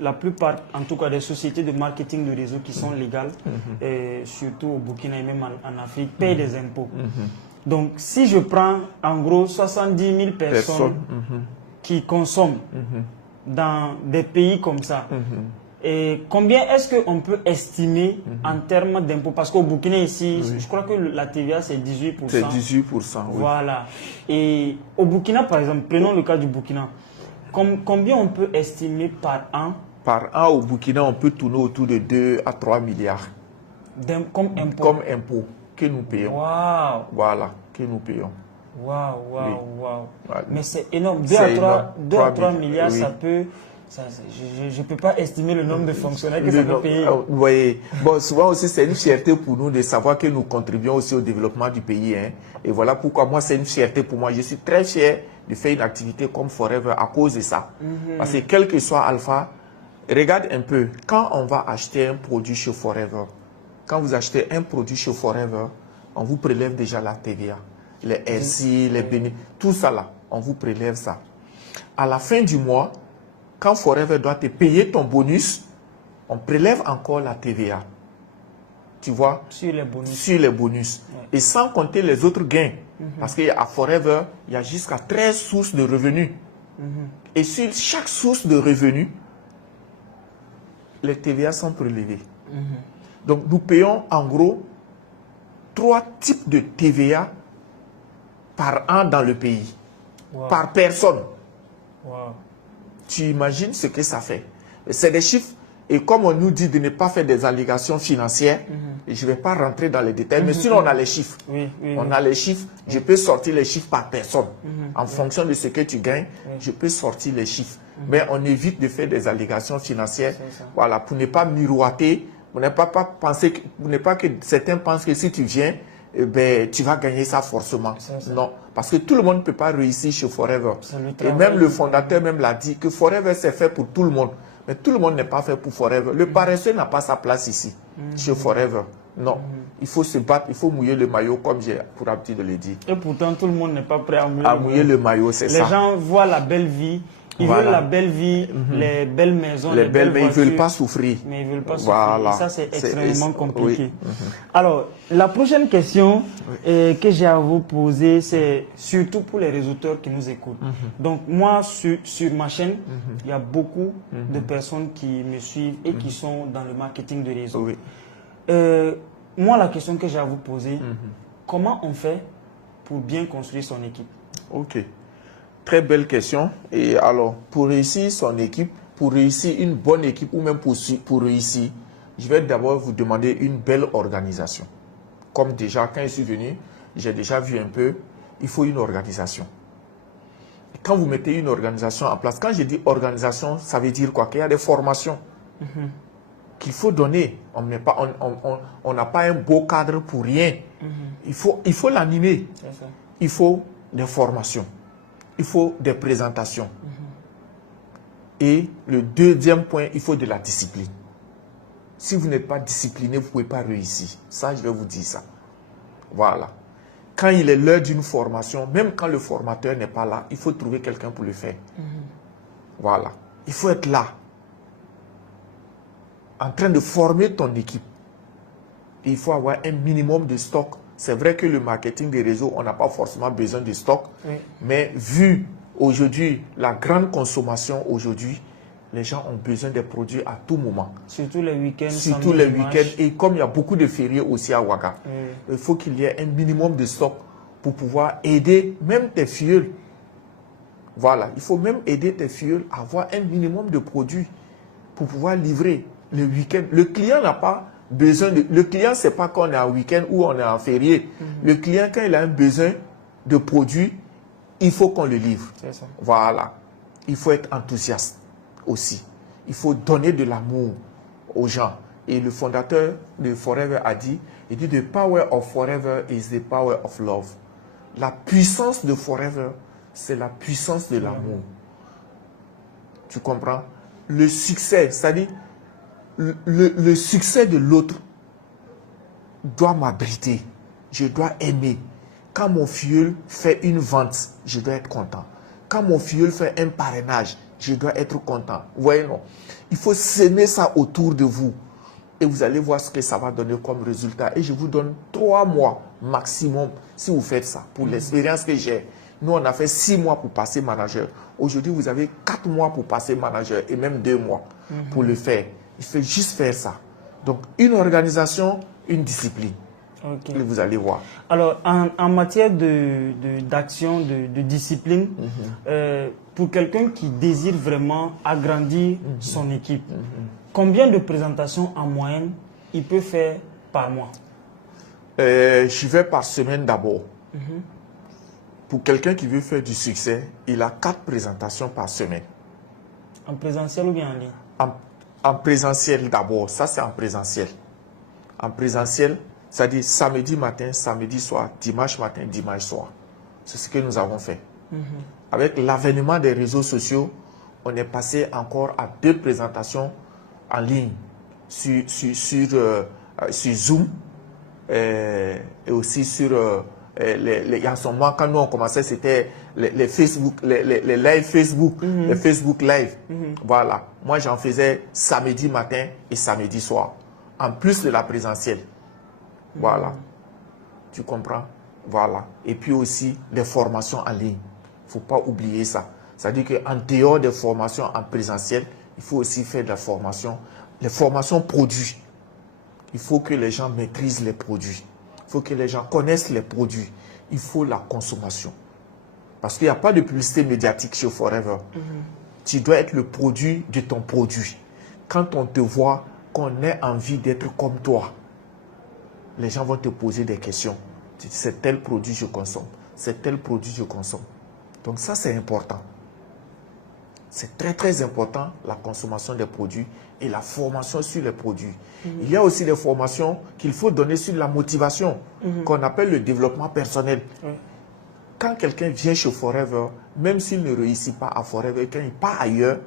la plupart, en tout cas des sociétés de marketing de réseau qui sont légales, surtout au Burkina et même en Afrique, payent des impôts. Donc, si je prends en gros 70 000 personnes qui consomment dans des pays comme ça, et combien est-ce qu'on peut estimer en termes d'impôts? Parce qu'au Burkina ici, je crois que la TVA c'est 18%. C'est 18%, Voilà. Et au Burkina, par exemple, prenons le cas du Burkina. Combien on peut estimer par an? Par an, au Burkina, on peut tourner autour de 2 à 3 milliards. Comme impôt. Comme impôt que nous payons. Waouh. Voilà, que nous payons. Waouh, waouh, Oui. waouh. Voilà. Mais c'est énorme. 2 C'est à énorme. 3 milliards, Oui. ça peut... je ne peux pas estimer le nombre de fonctionnaires que ça peut payer. Vous voyez, bon, souvent aussi, c'est une fierté pour nous de savoir que nous contribuons aussi au développement du pays. Hein. Et voilà pourquoi moi, c'est une fierté pour moi. Je suis très fier de faire une activité comme Forever à cause de ça. Parce que quel que soit Alpha, regarde un peu, quand on va acheter un produit chez Forever, quand vous achetez un produit chez Forever, on vous prélève déjà la TVA, les RC, les bénéfices, tout ça là, on vous prélève ça. À la fin du mois, quand Forever doit te payer ton bonus, on prélève encore la TVA. Tu vois? Sur les bonus. Sur les bonus. Ouais. Et sans compter les autres gains. Parce qu'à Forever, il y a jusqu'à 13 sources de revenus. Et sur chaque source de revenus, les TVA sont prélevés. Donc nous payons en gros 3 types de TVA par an dans le pays. Wow. Par personne. Wow. Tu imagines ce que ça fait. C'est des chiffres. Et comme on nous dit de ne pas faire des allégations financières, je ne vais pas rentrer dans les détails, mais sinon on a les chiffres. On a les chiffres. Je peux sortir les chiffres par personne. En fonction de ce que tu gagnes, je peux sortir les chiffres. Mais on évite de faire des allégations financières. Voilà, pour ne pas miroiter, pour ne pas penser, pour ne pas que certains pensent que si tu viens, ben, tu vas gagner ça forcément. Non, parce que tout le monde ne peut pas réussir chez Forever. Et même le fondateur même l'a dit que Forever c'est fait pour tout le monde. Mais tout le monde n'est pas fait pour Forever. Le paresseux n'a pas sa place ici, chez Forever. Non, il faut se battre, il faut mouiller le maillot comme j'ai pour habitude de le dire. Et pourtant, tout le monde n'est pas prêt à mouiller le maillot, c'est ça. Les gens voient la belle vie. Ils veulent la belle vie, les belles maisons, les belles voitures, ils ne veulent pas souffrir. Mais ils ne veulent pas souffrir. Et ça, c'est extrêmement compliqué. Oui. Alors, la prochaine question que j'ai à vous poser, c'est surtout pour les réseauteurs qui nous écoutent. Donc, moi, sur ma chaîne, il y a beaucoup de personnes qui me suivent et qui sont dans le marketing de réseau. Moi, la question que j'ai à vous poser, comment on fait pour bien construire son équipe? Ok. Très belle question. Et alors, pour réussir son équipe, pour réussir une bonne équipe ou même pour réussir, je vais d'abord vous demander une belle organisation. Comme déjà, quand je suis venu, j'ai déjà vu un peu, il faut une organisation. Et quand vous mettez une organisation en place, quand je dis organisation, ça veut dire quoi? Qu'il y a des formations qu'il faut donner. On n'a pas un beau cadre pour rien. Il faut l'animer. Il faut des formations. Il faut des présentations. Et le deuxième point, il faut de la discipline. Si vous n'êtes pas discipliné, vous ne pouvez pas réussir. Ça, je vais vous dire ça. Voilà. Quand il est l'heure d'une formation, même quand le formateur n'est pas là, il faut trouver quelqu'un pour le faire. Voilà. Il faut être là, en train de former ton équipe. Et il faut avoir un minimum de stock. C'est vrai que le marketing des réseaux, on n'a pas forcément besoin de stock. Mais vu aujourd'hui, la grande consommation aujourd'hui, les gens ont besoin des produits à tout moment. Surtout les week-ends. Surtout les week-ends. Et comme il y a beaucoup de fériés aussi à Ouaga, il faut qu'il y ait un minimum de stock pour pouvoir aider même tes filleuls. Voilà. Il faut même aider tes filleuls à avoir un minimum de produits pour pouvoir livrer le week-end. Le client n'a pas besoin de... Le client, ce n'est pas qu'on est en week-end ou on est en férié. Le client, quand il a un besoin de produits, il faut qu'on le livre. Ça. Voilà. Il faut être enthousiaste aussi. Il faut donner de l'amour aux gens. Et le fondateur de Forever a dit, il dit, the power of Forever is the power of love. La puissance de Forever, c'est la puissance de l'amour. Tu comprends? Le succès, c'est-à-dire, le succès de l'autre doit m'abriter. Je dois aimer. Quand mon filleul fait une vente, je dois être content. Quand mon filleul fait un parrainage, je dois être content. Vous voyez, non? Il faut s'aimer ça autour de vous. Et vous allez voir ce que ça va donner comme résultat. Et je vous donne 3 mois maximum si vous faites ça. Pour l'expérience que j'ai. Nous, on a fait 6 mois pour passer manager. Aujourd'hui, vous avez 4 mois pour passer manager et même 2 mois pour le faire. Il faut juste faire ça. Donc, une organisation, une discipline. Et vous allez voir. Alors, en matière d'action, de discipline, pour quelqu'un qui désire vraiment agrandir son équipe, combien de présentations en moyenne il peut faire par mois? J'y vais par semaine d'abord. Pour quelqu'un qui veut faire du succès, il a 4 présentations par semaine. En présentiel ou bien en ligne? En présentiel d'abord, ça c'est en présentiel. En présentiel, c'est-à-dire samedi matin, samedi soir, dimanche matin, dimanche soir. C'est ce que nous avons fait. Avec l'avènement des réseaux sociaux, on est passé encore à 2 présentations en ligne sur Zoom et aussi sur en ce moment, quand nous on commençait, c'était les Facebook, les live Facebook, les Facebook Live. Voilà. Moi, j'en faisais samedi matin et samedi soir, en plus de la présentielle. Voilà. Tu comprends? Voilà. Et puis aussi, les formations en ligne. Il ne faut pas oublier ça. C'est-à-dire qu'en dehors des formations en présentiel, il faut aussi faire de la formation, les formations produits. Il faut que les gens maîtrisent les produits. Il faut que les gens connaissent les produits. Il faut la consommation. Parce qu'il n'y a pas de publicité médiatique chez Forever. Tu dois être le produit de ton produit. Quand on te voit, qu'on ait envie d'être comme toi, les gens vont te poser des questions. Tu dis, c'est tel produit que je consomme. C'est tel produit que je consomme. Donc ça, c'est important. C'est très, très important, la consommation des produits et la formation sur les produits. Il y a aussi des formations qu'il faut donner sur la motivation, qu'on appelle le développement personnel. Quand quelqu'un vient chez Forever, même s'il ne réussit pas à Forever, quand il part ailleurs,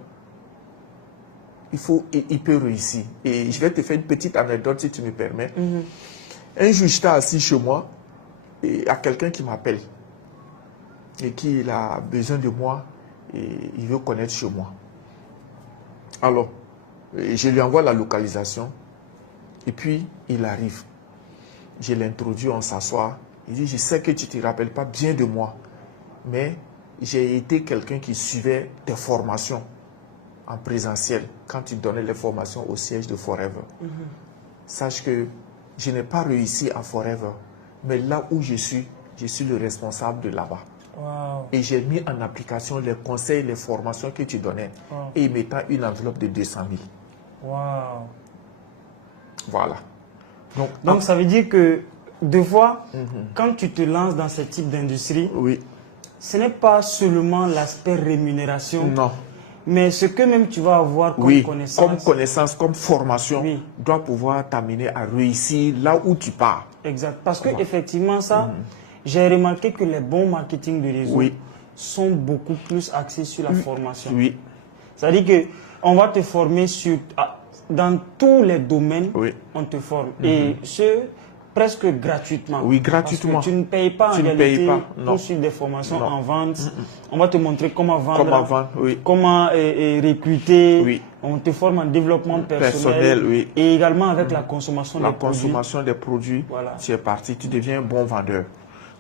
il peut réussir. Et je vais te faire une petite anecdote, si tu me permets. Un jour, j'étais assis chez moi et il y a quelqu'un qui m'appelle et qui a besoin de moi et il veut connaître chez moi. Alors, je lui envoie la localisation et puis il arrive. Je l'introduis, on s'assoit. Il dit, je sais que tu ne te rappelles pas bien de moi, mais j'ai été quelqu'un qui suivait tes formations en présentiel quand tu donnais les formations au siège de Forever. Sache que je n'ai pas réussi à Forever, mais là où je suis le responsable de là-bas. Et j'ai mis en application les conseils, les formations que tu donnais et y mettant une enveloppe de 200 000. Voilà. Donc ça veut dire que deux fois, quand tu te lances dans ce type d'industrie, ce n'est pas seulement l'aspect rémunération, non, mais ce que même tu vas avoir comme connaissance. Comme connaissance, comme formation, doit pouvoir t'amener à réussir là où tu pars. Exact. Parce que effectivement, ça, j'ai remarqué que les bons marketing de réseau sont beaucoup plus axés sur la formation. C'est-à-dire qu'on va te former dans tous les domaines, on te forme. Et presque gratuitement. Gratuitement. Parce que tu ne payes pas en réalité pour suivre des formations en vente. On va te montrer comment vendre, comment recruter. On te forme en développement personnel. Et également avec la consommation des produits. La consommation des produits, tu es parti, tu deviens un bon vendeur.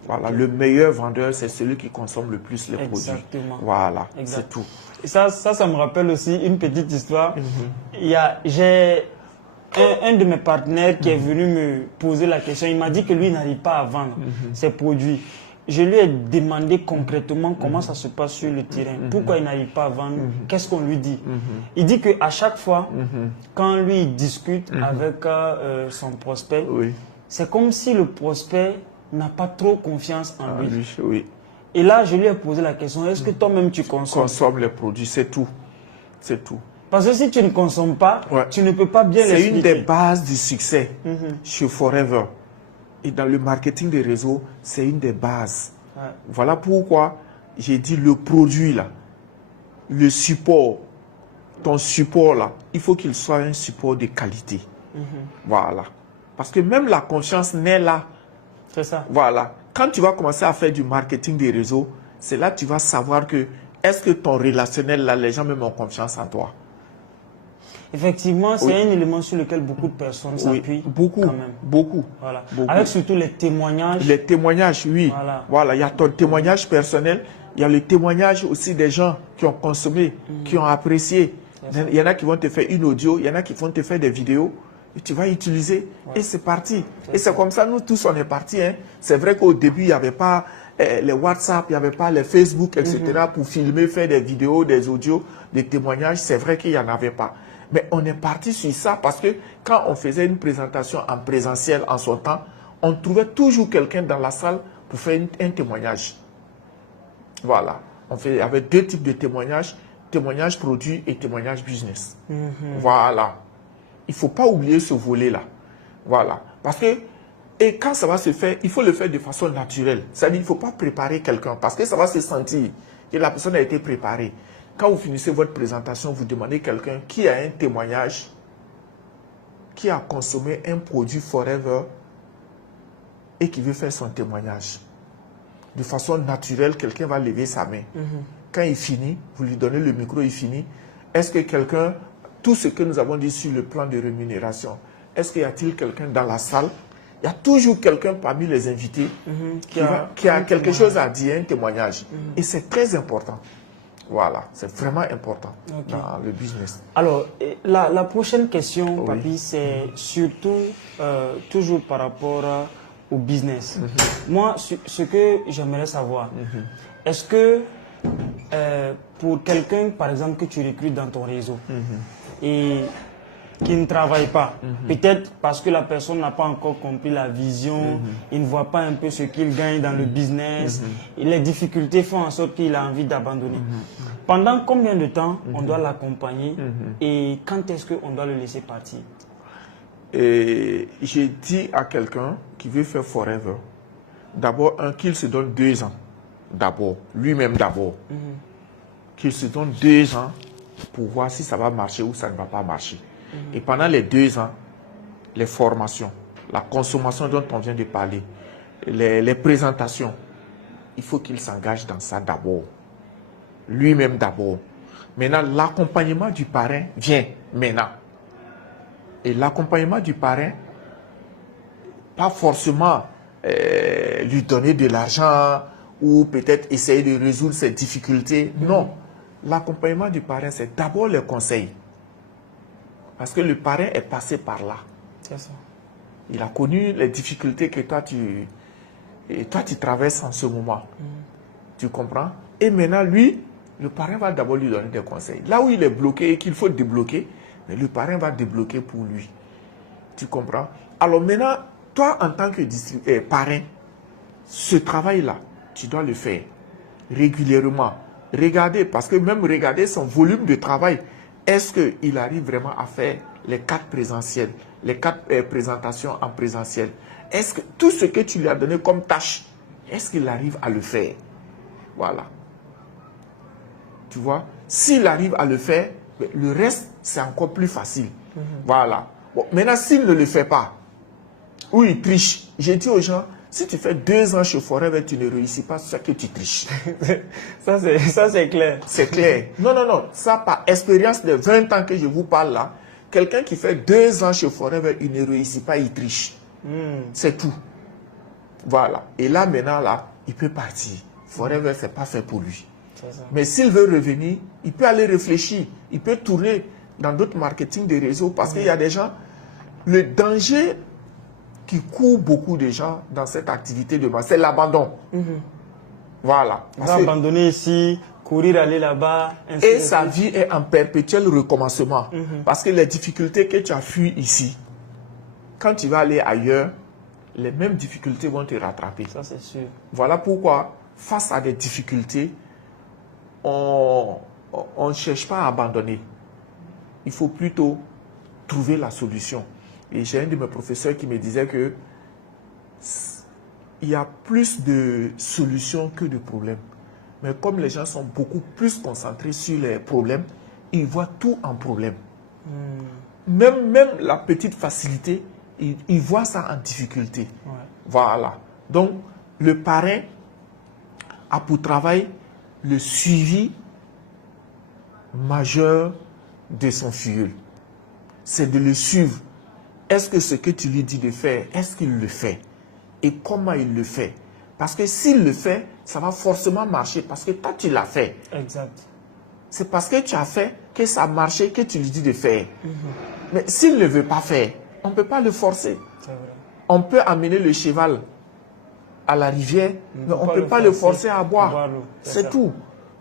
Voilà, le meilleur vendeur, c'est celui qui consomme le plus les produits. Voilà, c'est tout. Et ça me rappelle aussi une petite histoire. J'ai un de mes partenaires qui est venu me poser la question. Il m'a dit que lui n'arrive pas à vendre ses produits. Je lui ai demandé concrètement comment ça se passe sur le terrain. Pourquoi il n'arrive pas à vendre? Qu'est-ce qu'on lui dit? Il dit qu'à chaque fois, quand lui il discute avec son prospect, c'est comme si le prospect n'a pas trop confiance en lui. Et là, je lui ai posé la question, est-ce que toi-même tu consommes? Consomme les produits, c'est tout. C'est tout. Parce que si tu ne consommes pas, tu ne peux pas bien l'expliquer. C'est une des bases du succès chez Forever. Et dans le marketing des réseaux, c'est une des bases. Voilà pourquoi j'ai dit le produit là, le support, ton support là, il faut qu'il soit un support de qualité. Voilà. Parce que même la confiance naît là. C'est ça. Voilà. Quand tu vas commencer à faire du marketing des réseaux, c'est là que tu vas savoir que est-ce que ton relationnel là, les gens même ont confiance en toi. Effectivement, c'est un élément sur lequel beaucoup de personnes s'appuient. Beaucoup, quand même. beaucoup. Voilà. Beaucoup. Avec surtout les témoignages. Les témoignages, Voilà, il y a ton témoignage personnel, il y a le témoignage aussi des gens qui ont consommé, qui ont apprécié. Il y en a qui vont te faire une audio, il y en a qui vont te faire des vidéos. Et tu vas utiliser et c'est parti. Et c'est comme ça, nous tous, on est partis. Hein. C'est vrai qu'au début, il n'y avait pas les WhatsApp, il n'y avait pas les Facebook, etc. pour filmer, faire des vidéos, des audios, des témoignages. C'est vrai qu'il n'y en avait pas. Mais on est parti sur ça parce que quand on faisait une présentation en présentiel en son temps, on trouvait toujours quelqu'un dans la salle pour faire un témoignage. Voilà. Il y avait deux types de témoignages, témoignage produit et témoignage business. Voilà. Il ne faut pas oublier ce volet-là. Voilà. Parce que, et quand ça va se faire, il faut le faire de façon naturelle. C'est-à-dire qu'il ne faut pas préparer quelqu'un parce que ça va se sentir que la personne a été préparée. Quand vous finissez votre présentation, vous demandez quelqu'un qui a un témoignage, qui a consommé un produit Forever et qui veut faire son témoignage. De façon naturelle, quelqu'un va lever sa main. Quand il finit, vous lui donnez le micro, il finit. Est-ce que quelqu'un, tout ce que nous avons dit sur le plan de rémunération, est-ce qu'il y a-t-il quelqu'un dans la salle? Il y a toujours quelqu'un parmi les invités qui a quelque chose à dire, un témoignage. Et c'est très important. Voilà, c'est vraiment important dans le business. Alors, la prochaine question, Papi, c'est surtout toujours par rapport au business. Moi, ce que j'aimerais savoir, est-ce que pour quelqu'un, par exemple, que tu recrutes dans ton réseau et qui ne travaille pas, peut-être parce que la personne n'a pas encore compris la vision, il ne voit pas un peu ce qu'il gagne dans le business, et les difficultés font en sorte qu'il a envie d'abandonner. Pendant combien de temps on doit l'accompagner et quand est-ce qu'on doit le laisser partir? Et j'ai dit à quelqu'un qui veut faire Forever, d'abord, qu'il se donne 2 ans. D'abord, lui-même d'abord. Qu'il se donne 2 ans pour voir si ça va marcher ou ça ne va pas marcher. Et pendant les 2 ans, les formations, la consommation dont on vient de parler, les présentations, il faut qu'il s'engage dans ça d'abord. Lui-même d'abord. Maintenant, l'accompagnement du parrain vient maintenant. Et l'accompagnement du parrain, pas forcément lui donner de l'argent ou peut-être essayer de résoudre ses difficultés. Non. L'accompagnement du parrain, c'est d'abord les conseils. Parce que le parrain est passé par là. C'est ça. Il a connu les difficultés que toi tu traverses en ce moment. Tu comprends? Et maintenant, lui, le parrain va d'abord lui donner des conseils. Là où il est bloqué et qu'il faut débloquer, mais le parrain va débloquer pour lui. Tu comprends? Alors maintenant, toi, en tant que parrain, ce travail-là, tu dois le faire régulièrement. Regardez, parce que même regarder son volume de travail, est-ce qu'il arrive vraiment à faire les 4 présentiels, les 4 présentations en présentiel? Est-ce que tout ce que tu lui as donné comme tâche, est-ce qu'il arrive à le faire? Voilà. Tu vois? S'il arrive à le faire, le reste, c'est encore plus facile. Voilà. Bon, maintenant, s'il ne le fait pas, ou il triche, j'ai dit aux gens, si tu fais 2 ans chez Forever, tu ne réussis pas, c'est que tu triches. Ça, c'est clair. C'est clair. Non, non, non. Ça, par expérience de 20 ans que je vous parle là, quelqu'un qui fait 2 ans chez Forever, il ne réussit pas, il triche. C'est tout. Voilà. Et là, maintenant, là, il peut partir. Forever, c'est pas fait pour lui. Mais s'il veut revenir, il peut aller réfléchir. Il peut tourner dans d'autres marketing de réseaux parce qu'il y a des gens, le danger qui court beaucoup de gens dans cette activité de base, c'est l'abandon. Voilà. Il va abandonner ici, courir, aller là-bas. Et sa vie est en perpétuel recommencement. Parce que les difficultés que tu as fui ici, quand tu vas aller ailleurs, les mêmes difficultés vont te rattraper. Ça, c'est sûr. Voilà pourquoi, face à des difficultés, on ne cherche pas à abandonner. Il faut plutôt trouver la solution. Et j'ai un de mes professeurs qui me disait que il y a plus de solutions que de problèmes. Mais comme les gens sont beaucoup plus concentrés sur les problèmes, ils voient tout en problème. Même la petite facilité, ils voient ça en difficulté. Voilà. Donc, le parrain a pour travail le suivi majeur de son filleul. C'est de le suivre. Est-ce que ce que tu lui dis de faire, est-ce qu'il le fait? Et comment il le fait? Parce que s'il le fait, ça va forcément marcher parce que toi, tu l'as fait. Exact. C'est parce que tu as fait que ça a marché que tu lui dis de faire. Mais s'il ne veut pas faire, on ne peut pas le forcer. C'est vrai. On peut amener le cheval à la rivière, mais on ne peut pas le forcer à boire. C'est tout.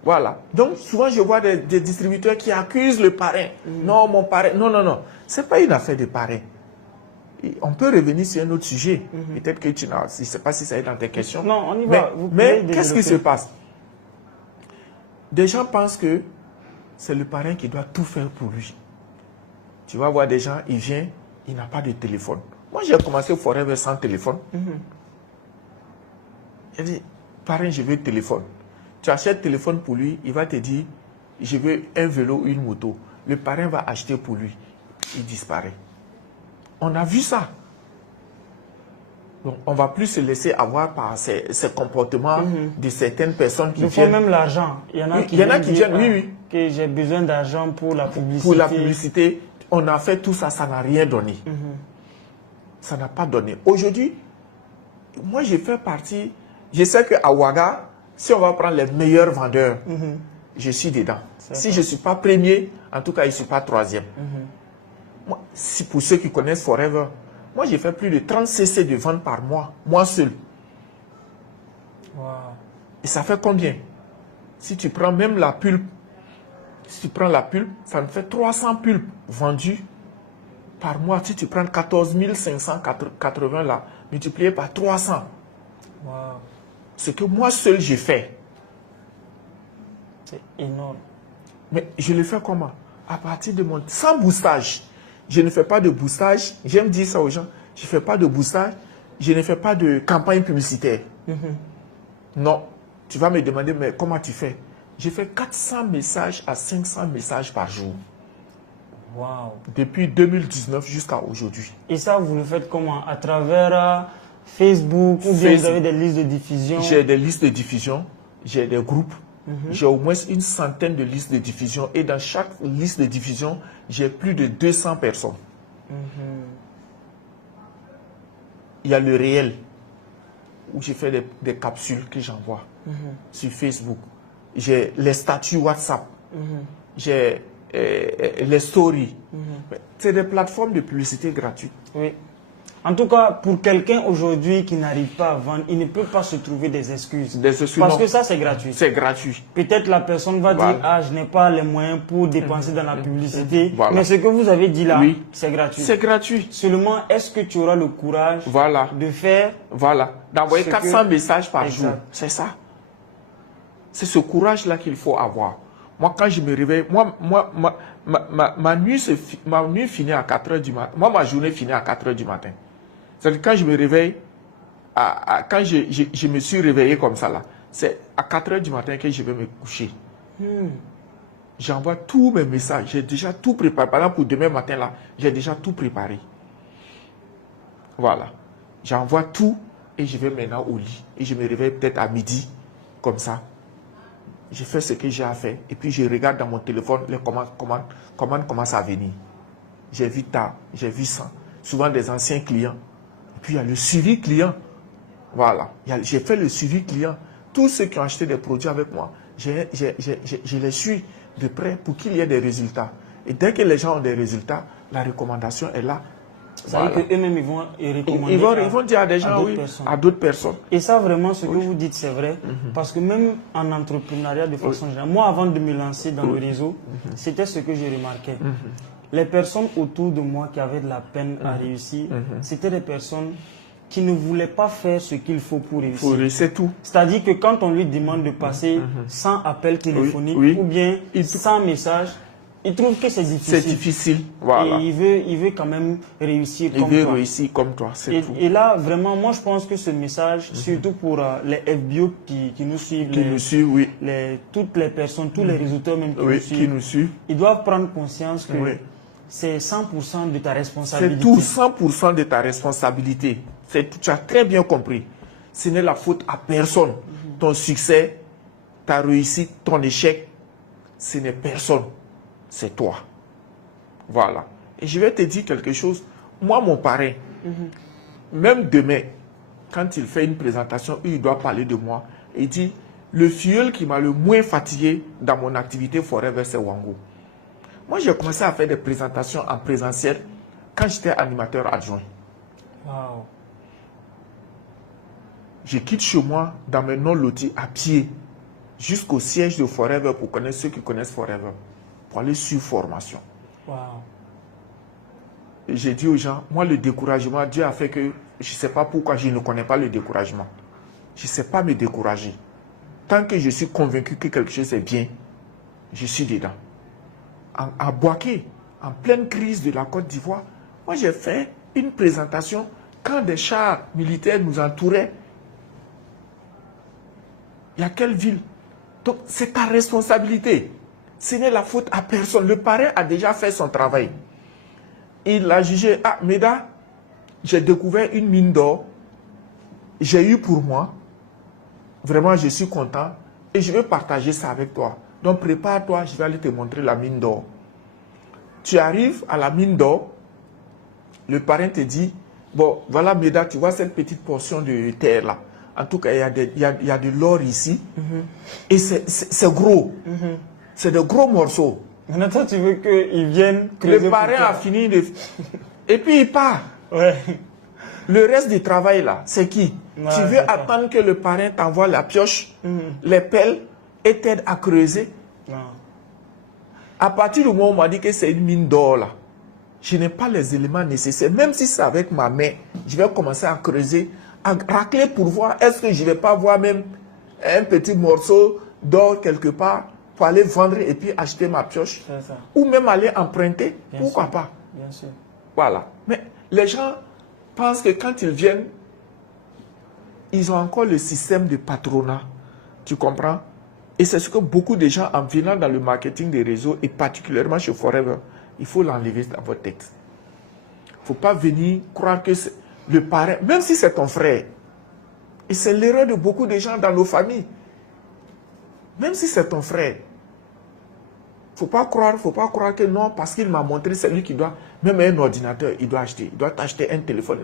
Voilà. Donc, souvent, je vois des distributeurs qui accusent le parrain. Non, mon parrain. Non, non, non. Ce n'est pas une affaire de parrain. Et on peut revenir sur un autre sujet. Peut-être que tu n'as... Je ne sais pas si ça est dans tes questions. Non, on y va. Mais qu'est-ce qui se passe? Des gens pensent que c'est le parrain qui doit tout faire pour lui. Tu vas voir des gens, il vient, il n'a pas de téléphone. Moi, j'ai commencé Forever sans téléphone. Il dit, parrain, je veux le téléphone. Tu achètes le téléphone pour lui, il va te dire, je veux un vélo ou une moto. Le parrain va acheter pour lui. Il disparaît. On a vu ça. Donc, on ne va plus se laisser avoir par ces comportements de certaines personnes qui viennent. Il faut même l'argent. Il y en a qui viennent, oui. Que j'ai besoin d'argent pour la publicité. Pour la publicité, on a fait tout ça, ça n'a rien donné. Ça n'a pas donné. Aujourd'hui, moi, j'ai fait partie... Je sais qu'à Ouaga, si on va prendre les meilleurs vendeurs, je suis dedans. Si je ne suis pas premier, en tout cas, je ne suis pas troisième. Moi, si pour ceux qui connaissent Forever, moi, j'ai fait plus de 30 cc de vente par mois, moi seul. Wow. Et ça fait combien? Si tu prends même la pulpe, ça me fait 300 pulpes vendues par mois. Si tu prends 14 580 là, multiplié par 300. Wow. Ce que moi seul j'ai fait. C'est énorme. Mais je le fais comment? À partir de mon... Sans boostage. Je ne fais pas de boostage. J'aime dire ça aux gens. Je ne fais pas de boostage. Je ne fais pas de campagne publicitaire. Non. Tu vas me demander, mais comment tu fais? Je fais 400 messages à 500 messages par jour. Wow. Depuis 2019 jusqu'à aujourd'hui. Et ça, vous le faites comment? À travers Facebook ou bien vous avez des listes de diffusion? J'ai des listes de diffusion. J'ai des groupes. J'ai au moins une centaine de listes de diffusion. Et dans chaque liste de diffusion, j'ai plus de 200 personnes. Il y a le réel, où j'ai fait des capsules que j'envoie sur Facebook. J'ai les statuts WhatsApp. J'ai les stories. C'est des plateformes de publicité gratuites. Oui. En tout cas, pour quelqu'un aujourd'hui qui n'arrive pas à vendre, il ne peut pas se trouver des excuses. Parce que ça, c'est gratuit. C'est gratuit. Peut-être la personne va dire, ah, je n'ai pas les moyens pour dépenser dans la publicité. Mais ce que vous avez dit là, c'est gratuit. C'est gratuit. Seulement, est-ce que tu auras le courage de faire... D'envoyer 400 messages par jour. C'est ça. C'est ce courage-là qu'il faut avoir. Moi, quand je me réveille, ma nuit finit à 4 h du matin. Moi, ma journée finit à 4 h du matin. C'est-à-dire quand je me réveille, quand je me suis réveillé comme ça, là, c'est à 4 h du matin que je vais me coucher. J'envoie tous mes messages. J'ai déjà tout préparé. Par exemple, pour demain matin, là, j'ai déjà tout préparé. Voilà. J'envoie tout et je vais maintenant au lit. Et je me réveille peut-être à midi, comme ça. Je fais ce que j'ai à faire. Et puis, je regarde dans mon téléphone les commandes commencent à venir. J'ai vu ça, j'ai vu ça. Souvent des anciens clients. Et puis, il y a le suivi client. Voilà. J'ai fait le suivi client. Tous ceux qui ont acheté des produits avec moi, je les suis de près pour qu'il y ait des résultats. Et dès que les gens ont des résultats, la recommandation est là. Ça veut dire qu'eux-mêmes, ils vont recommander ils vont dire à des gens, à d'autres personnes. Et ça, vraiment, ce que vous dites, c'est vrai. Parce que même en entrepreneuriat, de façon générale, moi, avant de me lancer dans le réseau, c'était ce que j'ai remarqué. Les personnes autour de moi qui avaient de la peine à réussir, c'était des personnes qui ne voulaient pas faire ce qu'il faut pour réussir. C'est tout. C'est-à-dire que quand on lui demande de passer sans appel téléphonique ou bien sans message, il trouve que c'est difficile. C'est difficile, voilà. Et il veut quand même réussir comme toi. Il veut réussir comme toi, c'est tout. Et là, vraiment, moi, je pense que ce message, surtout pour les FBO qui nous suivent, toutes les personnes, tous les résultats même qui nous suivent, ils doivent prendre conscience que c'est 100% de ta responsabilité. C'est tout 100% de ta responsabilité. Tu as très bien compris. Ce n'est la faute à personne. Ton succès, ta réussite, ton échec, ce n'est personne. C'est toi. Voilà. Et je vais te dire quelque chose. Moi, mon parrain, même demain, quand il fait une présentation, il doit parler de moi. Il dit, le filleul qui m'a le moins fatigué dans mon activité Forever, c'est Wango. Moi, j'ai commencé à faire des présentations en présentiel quand j'étais animateur adjoint. Wow. Je quitte chez moi dans mes non lotis à pied. jusqu'au siège de Forever pour connaître ceux qui connaissent Forever, pour aller sur formation. Wow. J'ai dit aux gens, moi le découragement, Dieu a fait que je ne sais pas pourquoi je ne connais pas le découragement. Je ne sais pas me décourager. Tant que je suis convaincu que quelque chose est bien, je suis dedans. À Boaké, en pleine crise de la Côte d'Ivoire, moi j'ai fait une présentation quand des chars militaires nous entouraient. Il y a quelle ville? Donc c'est ta responsabilité. Ce n'est la faute à personne. Le parrain a déjà fait son travail. Il a jugé, ah Meda, j'ai découvert une mine d'or. J'ai eu pour moi. Vraiment, je suis content. Et je vais partager ça avec toi. Donc prépare-toi, je vais aller te montrer la mine d'or. Tu arrives à la mine d'or. Le parrain te dit, bon, voilà Meda, tu vois cette petite portion de terre là. En tout cas, il y a de l'or ici. Et c'est gros. C'est de gros morceaux. Maintenant, toi, tu veux qu'ils viennent creuser. Le parrain a fini de... Et puis il part. Ouais. Le reste du travail là, c'est qui? Ouais, tu veux attendre que le parrain t'envoie la pioche, les pelles et t'aide à creuser? Non. À partir du moment où on m'a dit que c'est une mine d'or là, je n'ai pas les éléments nécessaires. Même si c'est avec ma main, je vais commencer à creuser, à racler pour voir est-ce que je ne vais pas voir même un petit morceau d'or quelque part pour aller vendre et puis acheter ma pioche. Ça. Ou même aller emprunter. Bien Pourquoi sûr. pas? Bien sûr. Voilà. Mais les gens pensent que quand ils viennent, ils ont encore le système de patronat. Tu comprends? Et c'est ce que beaucoup de gens, en venant dans le marketing des réseaux, et particulièrement chez Forever, il faut l'enlever dans votre tête. Il ne faut pas venir croire que le parrain, même si c'est ton frère, et c'est l'erreur de beaucoup de gens dans nos familles, même si c'est ton frère, il ne faut pas croire que non, parce qu'il m'a montré, c'est lui qui doit, même un ordinateur, il doit acheter, il doit t'acheter un téléphone.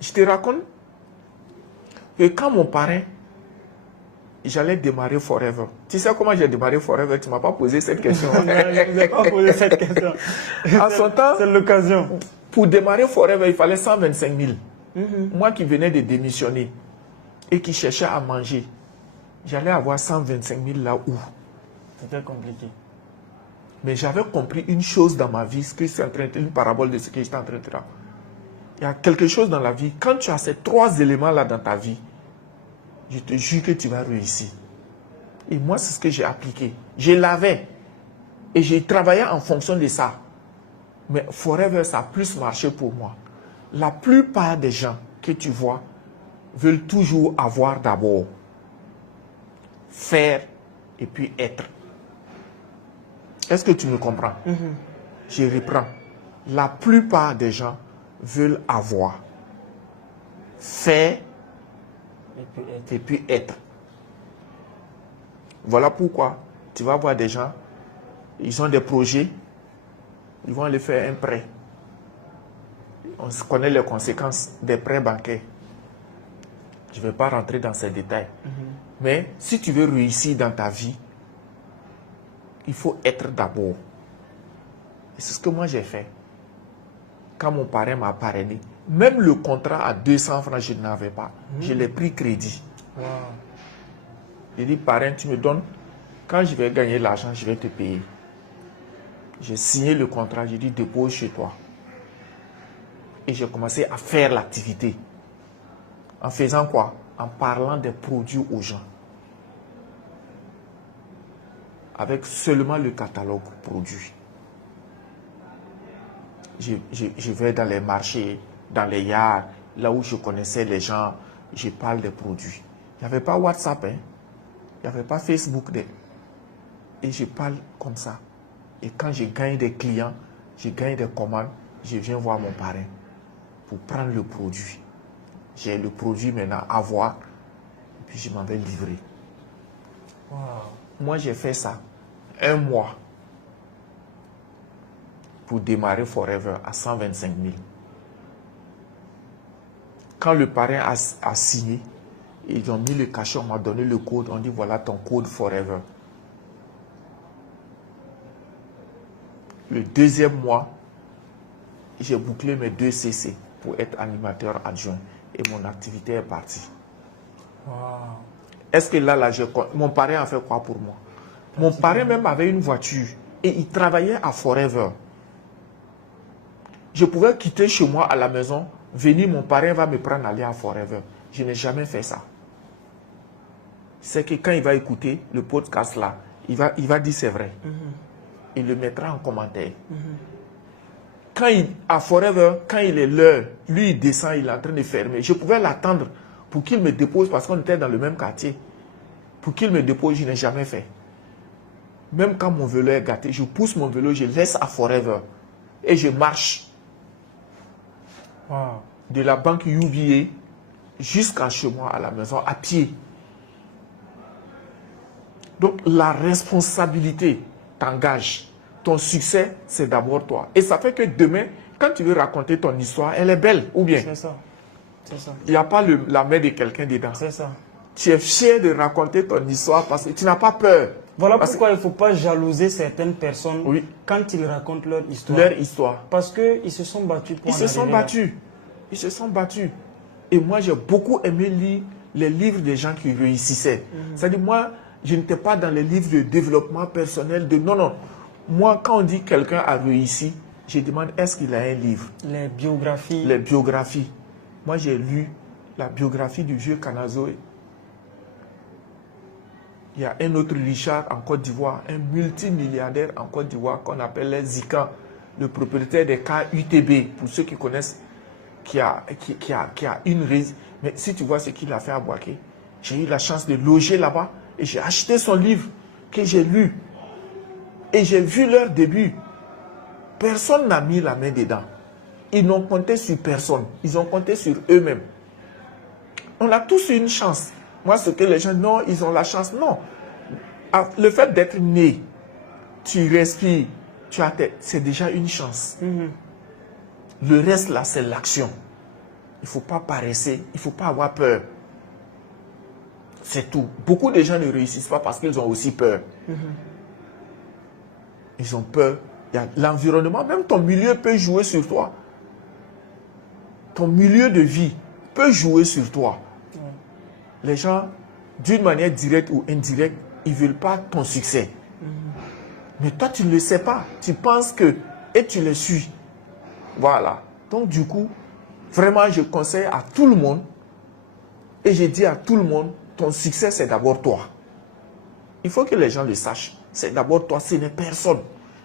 Je te raconte que quand mon parrain, j'allais démarrer Forever. Tu sais comment j'ai démarré Forever? Tu ne m'as pas posé cette question. Non, je ne vous ai pas posé cette question. En son temps, c'est l'occasion. Pour démarrer Forever, il fallait 125 000. Moi qui venais de démissionner et qui cherchais à manger, j'allais avoir 125 000 là où? C'était compliqué. Mais j'avais compris une chose dans ma vie, ce que c'est une parabole de ce que j'étais en train de dire. Il y a quelque chose dans la vie. Quand tu as ces trois éléments-là dans ta vie, je te jure que tu vas réussir. Et moi, c'est ce que j'ai appliqué. Je l'avais. Et j'ai travaillé en fonction de ça. Mais Forever, ça a plus marché pour moi. La plupart des gens que tu vois veulent toujours avoir d'abord. Faire et puis être. Est-ce que tu me comprends? Je reprends. La plupart des gens veulent avoir. Faire et puis être. Voilà pourquoi tu vas voir des gens, ils ont des projets, ils vont aller faire un prêt. On connaît les conséquences des prêts bancaires. Je ne vais pas rentrer dans ces détails. Mais si tu veux réussir dans ta vie, il faut être d'abord. Et c'est ce que moi j'ai fait. Quand mon parrain m'a parrainé, même le contrat à 200 francs, je n'avais pas. Je l'ai pris crédit. Wow. J'ai dit, parrain, tu me donnes. Quand je vais gagner l'argent, je vais te payer. J'ai signé le contrat, j'ai dit, dépose chez toi. Et j'ai commencé à faire l'activité. En faisant quoi? En parlant des produits aux gens. Avec seulement le catalogue produit. Je vais dans les marchés, dans les yards, là où je connaissais les gens, je parle des produits. Il n'y avait pas WhatsApp, hein? Il n'y avait pas Facebook. Et je parle comme ça. Et quand je gagne des clients, je gagne des commandes, je viens voir mon parrain pour prendre le produit. J'ai le produit maintenant à voir, et puis je m'en vais livrer. Wow. Moi, j'ai fait ça 1 mois pour démarrer Forever à 125 000. Quand le parrain a signé, ils ont mis le cachet, on m'a donné le code, on dit voilà ton code Forever. Le 2e mois, j'ai bouclé mes 2 CC pour être animateur adjoint et mon activité est partie. Wow. est-ce que là, mon parrain a fait quoi pour moi? Mon parrain même avait une voiture et il travaillait à Forever. Je pouvais quitter chez moi à la maison, venir, mon parrain va me prendre, aller à Forever. Je n'ai jamais fait ça. C'est que quand il va écouter le podcast là, il va dire c'est vrai. Il le mettra en commentaire. Quand à Forever, quand il est l'heure, lui il descend, il est en train de fermer. Je pouvais l'attendre pour qu'il me dépose parce qu'on était dans le même quartier. Pour qu'il me dépose, je n'ai jamais fait. Même quand mon vélo est gâté, je pousse mon vélo, je laisse à Forever. Et je marche. Wow. De la banque UBA jusqu'à chez moi à la maison à pied. Donc la responsabilité t'engage. Ton succès, c'est d'abord toi. Et ça fait que demain, quand tu veux raconter ton histoire, elle est belle, ou bien? C'est ça. C'est ça. Il n'y a pas la main de quelqu'un dedans. C'est ça. Tu es fier de raconter ton histoire parce que tu n'as pas peur. Voilà pourquoi il ne faut pas jalouser certaines personnes quand ils racontent leur histoire. Leur histoire. Parce qu'ils se sont battus pour Ils se sont battus. Ils se sont battus. Et moi, j'ai beaucoup aimé lire les livres des gens qui réussissaient. C'est-à-dire, moi, je n'étais pas dans les livres de développement personnel. Non, non. Moi, quand on dit quelqu'un a réussi, je demande est-ce qu'il a un livre? Les biographies. Les biographies. Moi, j'ai lu la biographie du vieux Kanazoé. Il y a un autre Richard en Côte d'Ivoire, un multimilliardaire en Côte d'Ivoire qu'on appelle les Zika, le propriétaire des KUTB, pour ceux qui connaissent, qui a une raison. Mais si tu vois ce qu'il a fait à Boaké, j'ai eu la chance de loger là-bas et j'ai acheté son livre que j'ai lu. Et j'ai vu leur début. Personne n'a mis la main dedans. Ils n'ont compté sur personne. Ils ont compté sur eux-mêmes. On a tous une chance. Moi, ce que les gens, non, ils ont la chance. Non. Le fait d'être né, tu respires, tu as tête, c'est déjà une chance. Le reste, là, c'est l'action. Il ne faut pas paresser, il ne faut pas avoir peur. C'est tout. Beaucoup de gens ne réussissent pas parce qu'ils ont aussi peur. Ils ont peur. Il y a l'environnement, même ton milieu peut jouer sur toi. Ton milieu de vie peut jouer sur toi. Les gens, d'une manière directe ou indirecte, ils ne veulent pas ton succès. Mais toi, tu ne le sais pas. Tu penses que... Et tu le suis. Voilà. Donc, du coup, vraiment, je conseille à tout le monde, et je dis à tout le monde, ton succès, c'est d'abord toi. Il faut que les gens le sachent. C'est d'abord toi, ce n'est personne.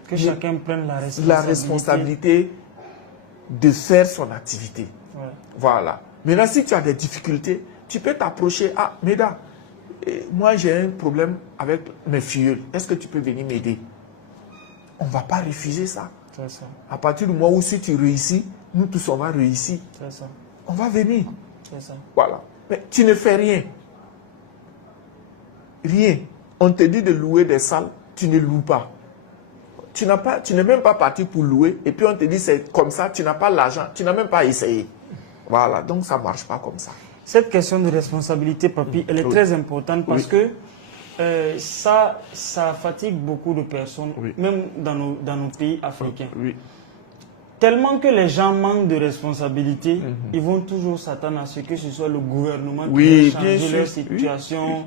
Que chacun prenne la responsabilité de faire son activité. Ouais. Voilà. Maintenant, si tu as des difficultés, tu peux t'approcher. Ah, Méda, moi j'ai un problème avec mes filles. Est-ce que tu peux venir m'aider? On ne va pas refuser ça. C'est ça. À partir du moment où si tu réussis, nous tous on va réussir. C'est ça. On va venir. C'est ça. Voilà. Mais tu ne fais rien. Rien. On te dit de louer des salles, tu ne loues pas. Tu n'es même pas parti pour louer et puis on te dit c'est comme ça, tu n'as pas l'argent, tu n'as même pas essayé. Voilà, donc ça ne marche pas comme ça. Cette question de responsabilité, Papi, elle est très importante parce que ça fatigue beaucoup de personnes, même dans nos pays africains. Tellement que les gens manquent de responsabilité, ils vont toujours s'attendre à ce que ce soit le gouvernement qui va changer leur situation,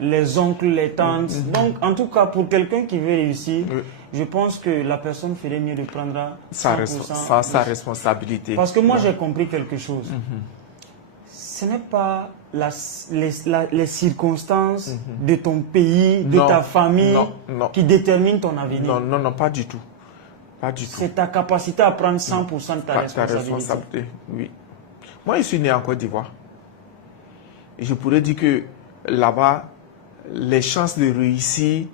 les oncles, les tantes. Donc, en tout cas, pour quelqu'un qui veut réussir, je pense que la personne ferait mieux de prendre sa responsabilité. Parce que moi, j'ai compris quelque chose. Ce n'est pas les circonstances de ton pays, de ta famille qui déterminent ton avenir. Non, non, pas du tout. Pas du tout. C'est ta capacité à prendre 100% de ta responsabilité. Oui. Moi, je suis né en Côte d'Ivoire. Et je pourrais dire que là-bas, les chances de réussir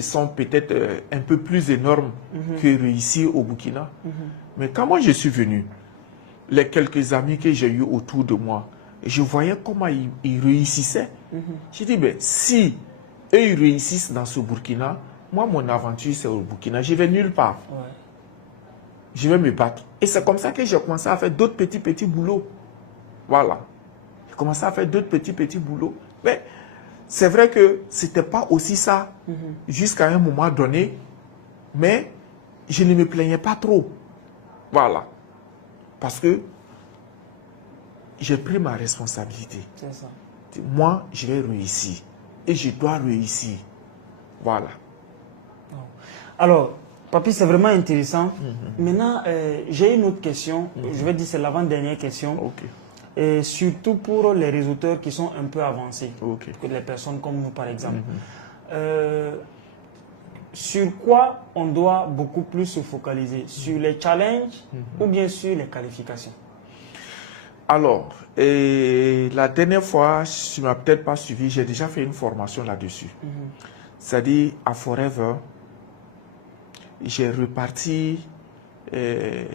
sont peut-être un peu plus énormes que réussir au Burkina. Mais quand moi je suis venu, les quelques amis que j'ai eu autour de moi, je voyais comment ils réussissaient. J'ai dit, ben, si eux ils réussissent dans ce Burkina, moi mon aventure c'est au Burkina, je vais nulle part. Je vais me battre. Et c'est comme ça que j'ai commencé à faire d'autres petits boulots. Voilà. J'ai commencé à faire d'autres petits boulots. Mais c'est vrai que ce n'était pas aussi ça jusqu'à un moment donné, mais je ne me plaignais pas trop. Voilà. Parce que j'ai pris ma responsabilité. C'est ça. Moi, je vais réussir. Et je dois réussir. Voilà. Alors, Papi, c'est vraiment intéressant. Maintenant, j'ai une autre question. Je vais dire c'est l'avant-dernière question. Ok. Et surtout pour les réseauteurs qui sont un peu avancés. Ok. Que les personnes comme nous, par exemple. Sur quoi on doit beaucoup plus se focaliser? Sur les challenges ou bien sur les qualifications? Alors, la dernière fois, tu ne m'as peut-être pas suivi, j'ai déjà fait une formation là-dessus. C'est-à-dire, à Forever, j'ai reparti le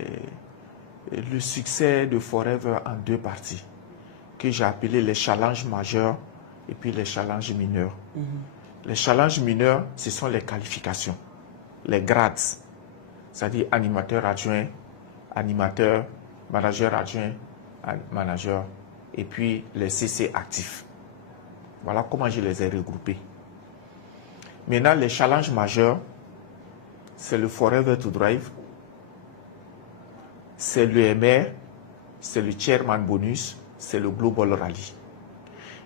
succès de Forever en 2 parties, que j'ai appelé les challenges majeurs et puis les challenges mineurs. Les challenges mineurs, ce sont les qualifications, les grades, c'est-à-dire animateur adjoint, animateur, manager adjoint, manager, et puis les CC actifs. Voilà comment je les ai regroupés. Maintenant, les challenges majeurs, c'est le Forever to Drive, c'est le MR, c'est le Chairman Bonus, c'est le Global Rally.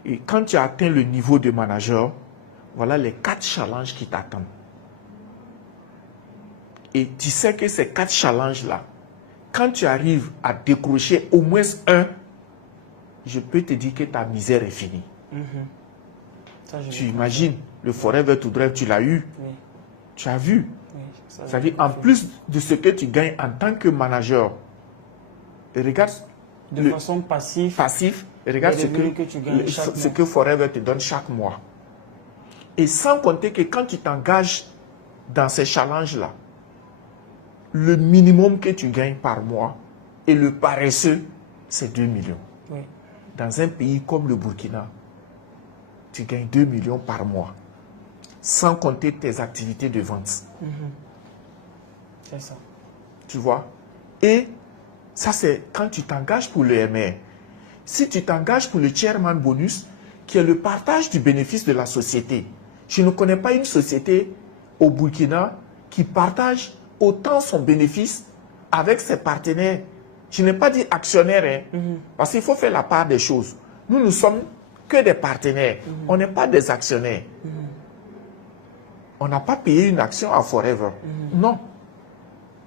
Et quand tu as atteint le niveau de manager, voilà les 4 challenges qui t'attendent. Et tu sais que ces 4 challenges-là, quand tu arrives à décrocher au moins un, je peux te dire que ta misère est finie. Tu imagines, le Forever to Drive, tu l'as eu. Oui. Tu as vu. Oui, C'est-à-dire, en plus de ce que tu gagnes en tant que manager, et regarde de façon passive, regarde les revenus que tu gagnes chaque ce mois. que Forever te donne chaque mois. Et sans compter que quand tu t'engages dans ces challenges-là, le minimum que tu gagnes par mois et le paresseux, c'est 2 millions. Oui. Dans un pays comme le Burkina, tu gagnes 2 millions par mois, sans compter tes activités de vente. C'est ça. Tu vois? Et ça, c'est quand tu t'engages pour le MR. Si tu t'engages pour le Chairman Bonus, qui est le partage du bénéfice de la société, je ne connais pas une société au Burkina qui partage autant son bénéfice avec ses partenaires. Je n'ai pas dit actionnaires, parce qu'il faut faire la part des choses. Nous ne sommes que des partenaires. On n'est pas des actionnaires. On n'a pas payé une action à Forever. Non.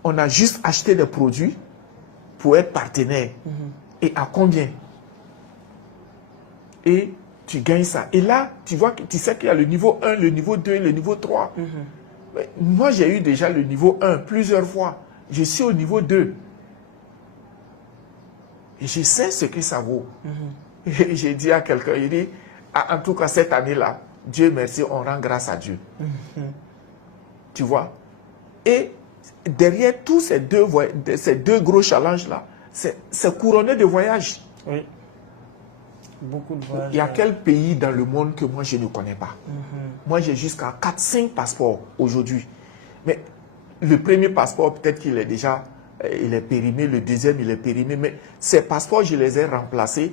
On a juste acheté des produits pour être partenaire. Et à combien? Et tu gagnes ça. Et là, tu vois, tu sais qu'il y a le niveau 1, le niveau 2, le niveau 3. Moi, j'ai eu déjà le niveau 1 plusieurs fois. Je suis au niveau 2. Et je sais ce que ça vaut. Et j'ai dit à quelqu'un, il dit, en tout cas cette année-là, Dieu merci, on rend grâce à Dieu. Tu vois? Et derrière tous ces deux gros challenges-là, c'est couronné de voyages. Oui. Beaucoup de voyages. Il y a quel pays dans le monde que moi je ne connais pas? Moi j'ai jusqu'à 4-5 passeports aujourd'hui. Mais le premier passeport, peut-être qu'il est déjà il est périmé, le deuxième il est périmé. Mais ces passeports, je les ai remplacés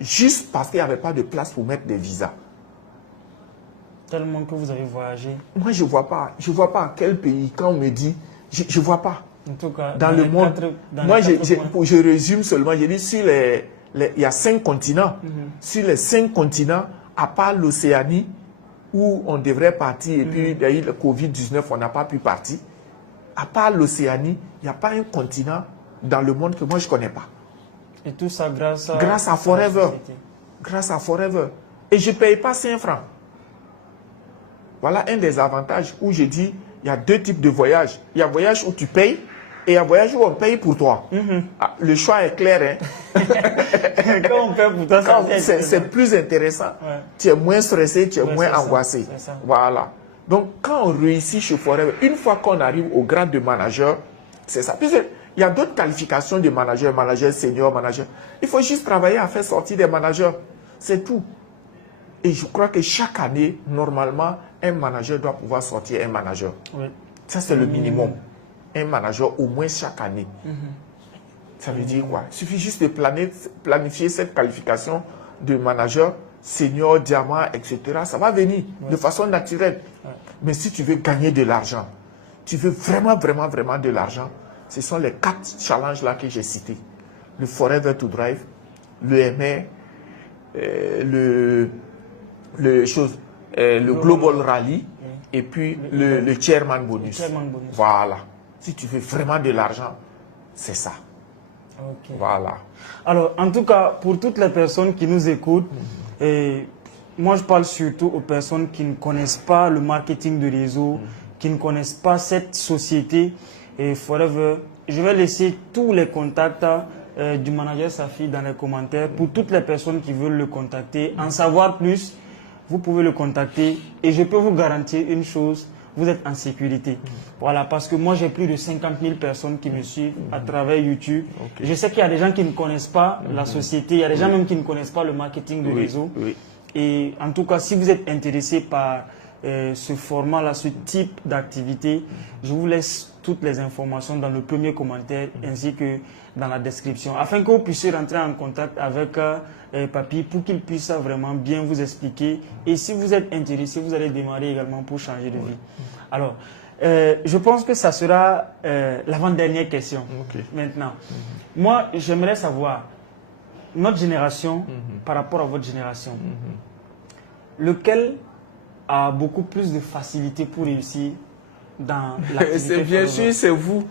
juste parce qu'il n'y avait pas de place pour mettre des visas. Tellement que vous avez voyagé. Moi je ne vois pas. Je ne vois pas quel pays, quand on me dit, je ne vois pas. En tout cas, dans le monde. Moi je résume seulement, je dis sur il y a 5 continents. Sur les 5 continents, à part l'Océanie, où on devrait partir, et puis il y a eu le Covid-19, on n'a pas pu partir. À part l'Océanie, il n'y a pas un continent dans le monde que moi je ne connais pas. Et tout ça grâce à Forever. Grâce à Forever. Et je ne paye pas 5 francs. Voilà un des avantages où je dis, il y a 2 types de voyages. Il y a un voyage où tu payes, et un voyage où on paye pour toi. Le choix est clair. Quand on paye pour toi, c'est plus intéressant. Ouais. Tu es moins stressé, tu es moins angoissé. Voilà. Donc, quand on réussit chez Forever, une fois qu'on arrive au grade de manager, c'est ça. Puis, il y a d'autres qualifications de manager, manager senior, manager. Il faut juste travailler à faire sortir des managers. C'est tout. Et je crois que chaque année, normalement, un manager doit pouvoir sortir un manager. Oui. Ça, c'est le minimum. Un manager au moins chaque année. Ça veut dire quoi? Il suffit juste de planifier cette qualification de manager, senior, diamant, etc. Ça va venir de façon naturelle. Mais si tu veux gagner de l'argent, tu veux vraiment de l'argent, ce sont les 4 challenges là que j'ai cités. Le Forever to Drive, le MR, le Global Rally et puis le Chairman Bonus. Voilà. Si tu veux vraiment de l'argent, c'est ça. Okay. Voilà. Alors, en tout cas, pour toutes les personnes qui nous écoutent, et moi je parle surtout aux personnes qui ne connaissent pas le marketing de réseau, qui ne connaissent pas cette société et Forever. Je vais laisser tous les contacts du manager Safi dans les commentaires pour toutes les personnes qui veulent le contacter. En savoir plus, vous pouvez le contacter et je peux vous garantir une chose, vous êtes en sécurité. Voilà, parce que moi j'ai plus de 50 000 personnes qui me suivent à travers YouTube. Okay. Je sais qu'il y a des gens qui ne connaissent pas la société, il y a des gens même qui ne connaissent pas le marketing de réseau. Et en tout cas, si vous êtes intéressé par ce format-là, ce type d'activité, je vous laisse toutes les informations dans le premier commentaire ainsi que dans la description, afin que vous puissiez rentrer en contact avec Papy pour qu'il puisse vraiment bien vous expliquer. Et si vous êtes intéressé, vous allez démarrer également pour changer de vie. Alors, je pense que ça sera l'avant-dernière question maintenant. Moi, j'aimerais savoir, notre génération par rapport à votre génération, lequel a beaucoup plus de facilité pour réussir dans l'activité? Bien sûr, c'est vous.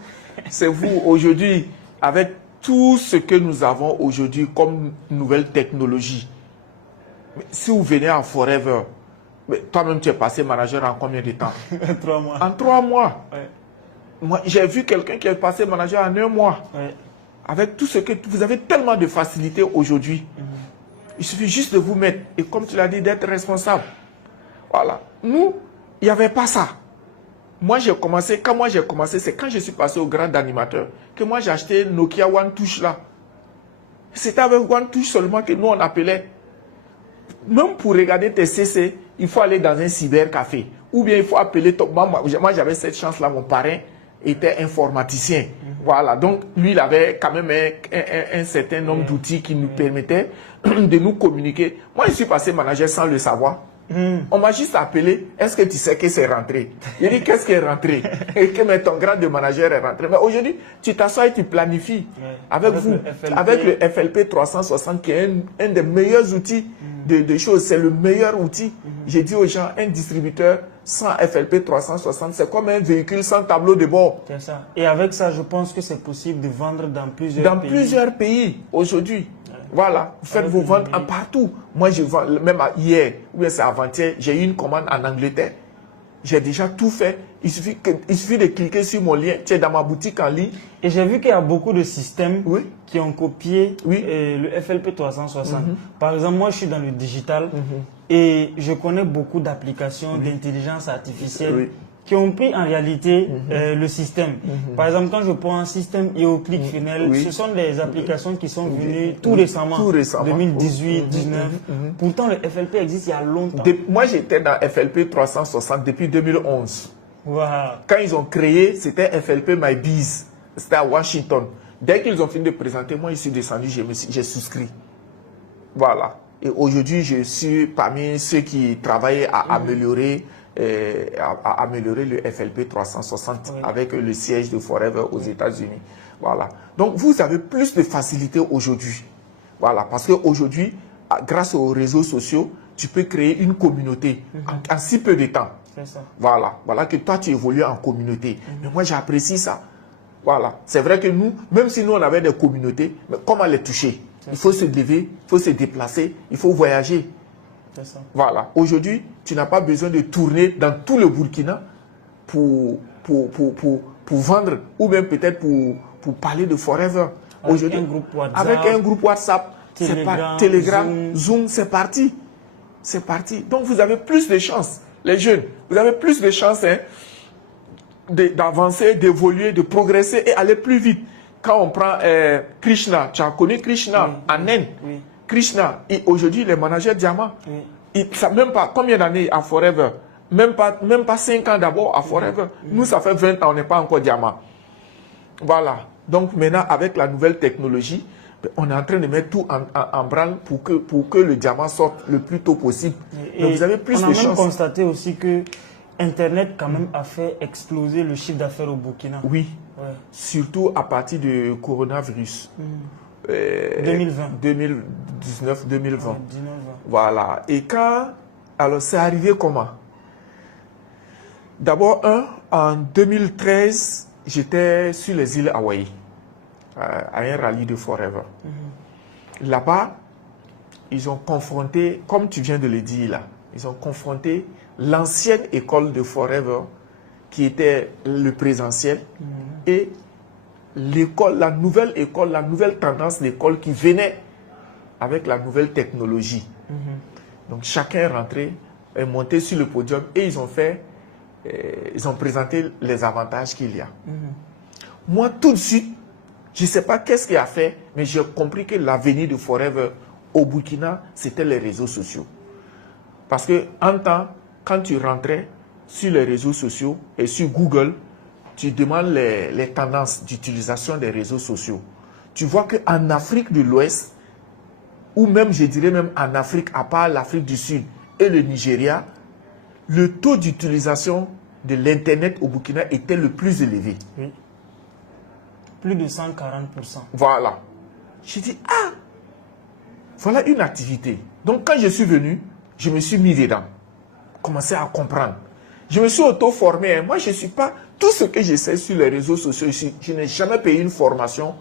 C'est vous. Aujourd'hui, avec tout ce que nous avons aujourd'hui comme nouvelle technologie, si vous venez à Forever, toi-même tu es passé manager en combien de temps? 3 mois. En 3 mois. Ouais. Moi, j'ai vu quelqu'un qui est passé manager en 1 mois. Ouais. Avec tout ce que vous avez tellement de facilité aujourd'hui. Il suffit juste de vous mettre et comme tu l'as dit, d'être responsable. Voilà. Nous, il n'y avait pas ça. Moi, j'ai commencé, c'est quand je suis passé au grand animateur que moi, j'ai acheté Nokia One Touch là. C'était avec One Touch seulement que nous, on appelait. Même pour regarder tes CC, il faut aller dans un cybercafé. Ou bien il faut appeler ton... Moi, j'avais cette chance-là, mon parrain était informaticien. Voilà, donc lui, il avait quand même un certain nombre d'outils qui nous permettaient de nous communiquer. Moi, je suis passé manager sans le savoir. On m'a juste appelé, est-ce que tu sais que c'est rentré? Il dit, qu'est-ce qui est rentré? Et que ton grade de manager est rentré. Mais aujourd'hui, tu t'assois et tu planifies avec vous, avec le FLP 360 qui est un des meilleurs outils de choses. C'est le meilleur outil. J'ai dit aux gens, un distributeur sans FLP 360, c'est comme un véhicule sans tableau de bord. C'est ça. Et avec ça, je pense que c'est possible de vendre dans plusieurs pays. Dans plusieurs pays aujourd'hui. Voilà, vous faites vos ventes partout. Moi, je vends, même hier, ou bien c'est avant-hier, j'ai eu une commande en Angleterre. J'ai déjà tout fait. Il suffit de cliquer sur mon lien. Tu es dans ma boutique en ligne. Et j'ai vu qu'il y a beaucoup de systèmes qui ont copié le FLP 360. Par exemple, moi, je suis dans le digital et je connais beaucoup d'applications d'intelligence artificielle qui ont pris en réalité le système. Par exemple, quand je prends un système EOClick Funnel, ce sont des applications qui sont venues tout récemment, 2018, 2019. Pourtant, le FLP existe il y a longtemps. Moi, j'étais dans FLP 360 depuis 2011. Wow. Quand ils ont créé, c'était FLP My Biz. C'était à Washington. Dès qu'ils ont fini de présenter, moi, je suis descendu, j'ai souscrit. Voilà. Et aujourd'hui, je suis parmi ceux qui travaillent à améliorer le FLP 360 avec le siège de Forever aux États-Unis. Voilà. Donc, vous avez plus de facilité aujourd'hui. Voilà. Parce qu'aujourd'hui, grâce aux réseaux sociaux, tu peux créer une communauté en si peu de temps. C'est ça. Voilà. Voilà que toi, tu évolues en communauté. Mais moi, j'apprécie ça. Voilà. C'est vrai que nous, même si nous, on avait des communautés, mais comment les toucher? Il faut se lever, il faut se déplacer, il faut voyager. Ça. Voilà. Aujourd'hui, tu n'as pas besoin de tourner dans tout le Burkina pour vendre ou même peut-être pour parler de Forever. Aujourd'hui, avec un groupe WhatsApp, Telegram, Zoom, c'est parti. C'est parti. Donc, vous avez plus de chances, les jeunes. Vous avez plus de chances d'avancer, d'évoluer, de progresser et aller plus vite. Quand on prend Krishna, tu as connu Krishna en Inde. Krishna, aujourd'hui, les managers diamants. Ça même pas combien d'années à Forever? Même pas 5 ans d'abord à Forever. Nous, ça fait 20 ans, on n'est pas encore diamant. Voilà. Donc maintenant, avec la nouvelle technologie, on est en train de mettre tout en branle pour que le diamant sorte le plus tôt possible. Donc vous avez plus de chances. On a même constaté aussi que Internet quand même a fait exploser le chiffre d'affaires au Burkina. Oui. Surtout à partir du coronavirus. 2020. 2019-2020. Voilà. Et quand... Alors, c'est arrivé comment? D'abord, en 2013, j'étais sur les îles Hawaï, à un rallye de Forever. Là-bas, ils ont confronté, comme tu viens de le dire là, ils ont confronté l'ancienne école de Forever, qui était le présentiel, et l'école, la nouvelle école, la nouvelle tendance d'école qui venait avec la nouvelle technologie. Donc chacun est rentré, est monté sur le podium et ils ont présenté les avantages qu'il y a. Moi, tout de suite, je ne sais pas qu'est-ce qui a fait, mais j'ai compris que l'avenir de Forever au Burkina, c'était les réseaux sociaux. Parce que en temps, quand tu rentrais sur les réseaux sociaux et sur Google, tu demandes les tendances d'utilisation des réseaux sociaux. Tu vois qu'en Afrique de l'Ouest, ou même, je dirais même en Afrique, à part l'Afrique du Sud et le Nigeria, le taux d'utilisation de l'Internet au Burkina était le plus élevé. Oui. Plus de 140%. Voilà. J'ai dit, ah, voilà une activité. Donc, quand je suis venu, je me suis mis dedans. Commencé à comprendre. Je me suis auto-formé. Moi, je ne suis pas... Tout ce que je sais sur les réseaux sociaux, je n'ai jamais payé une formation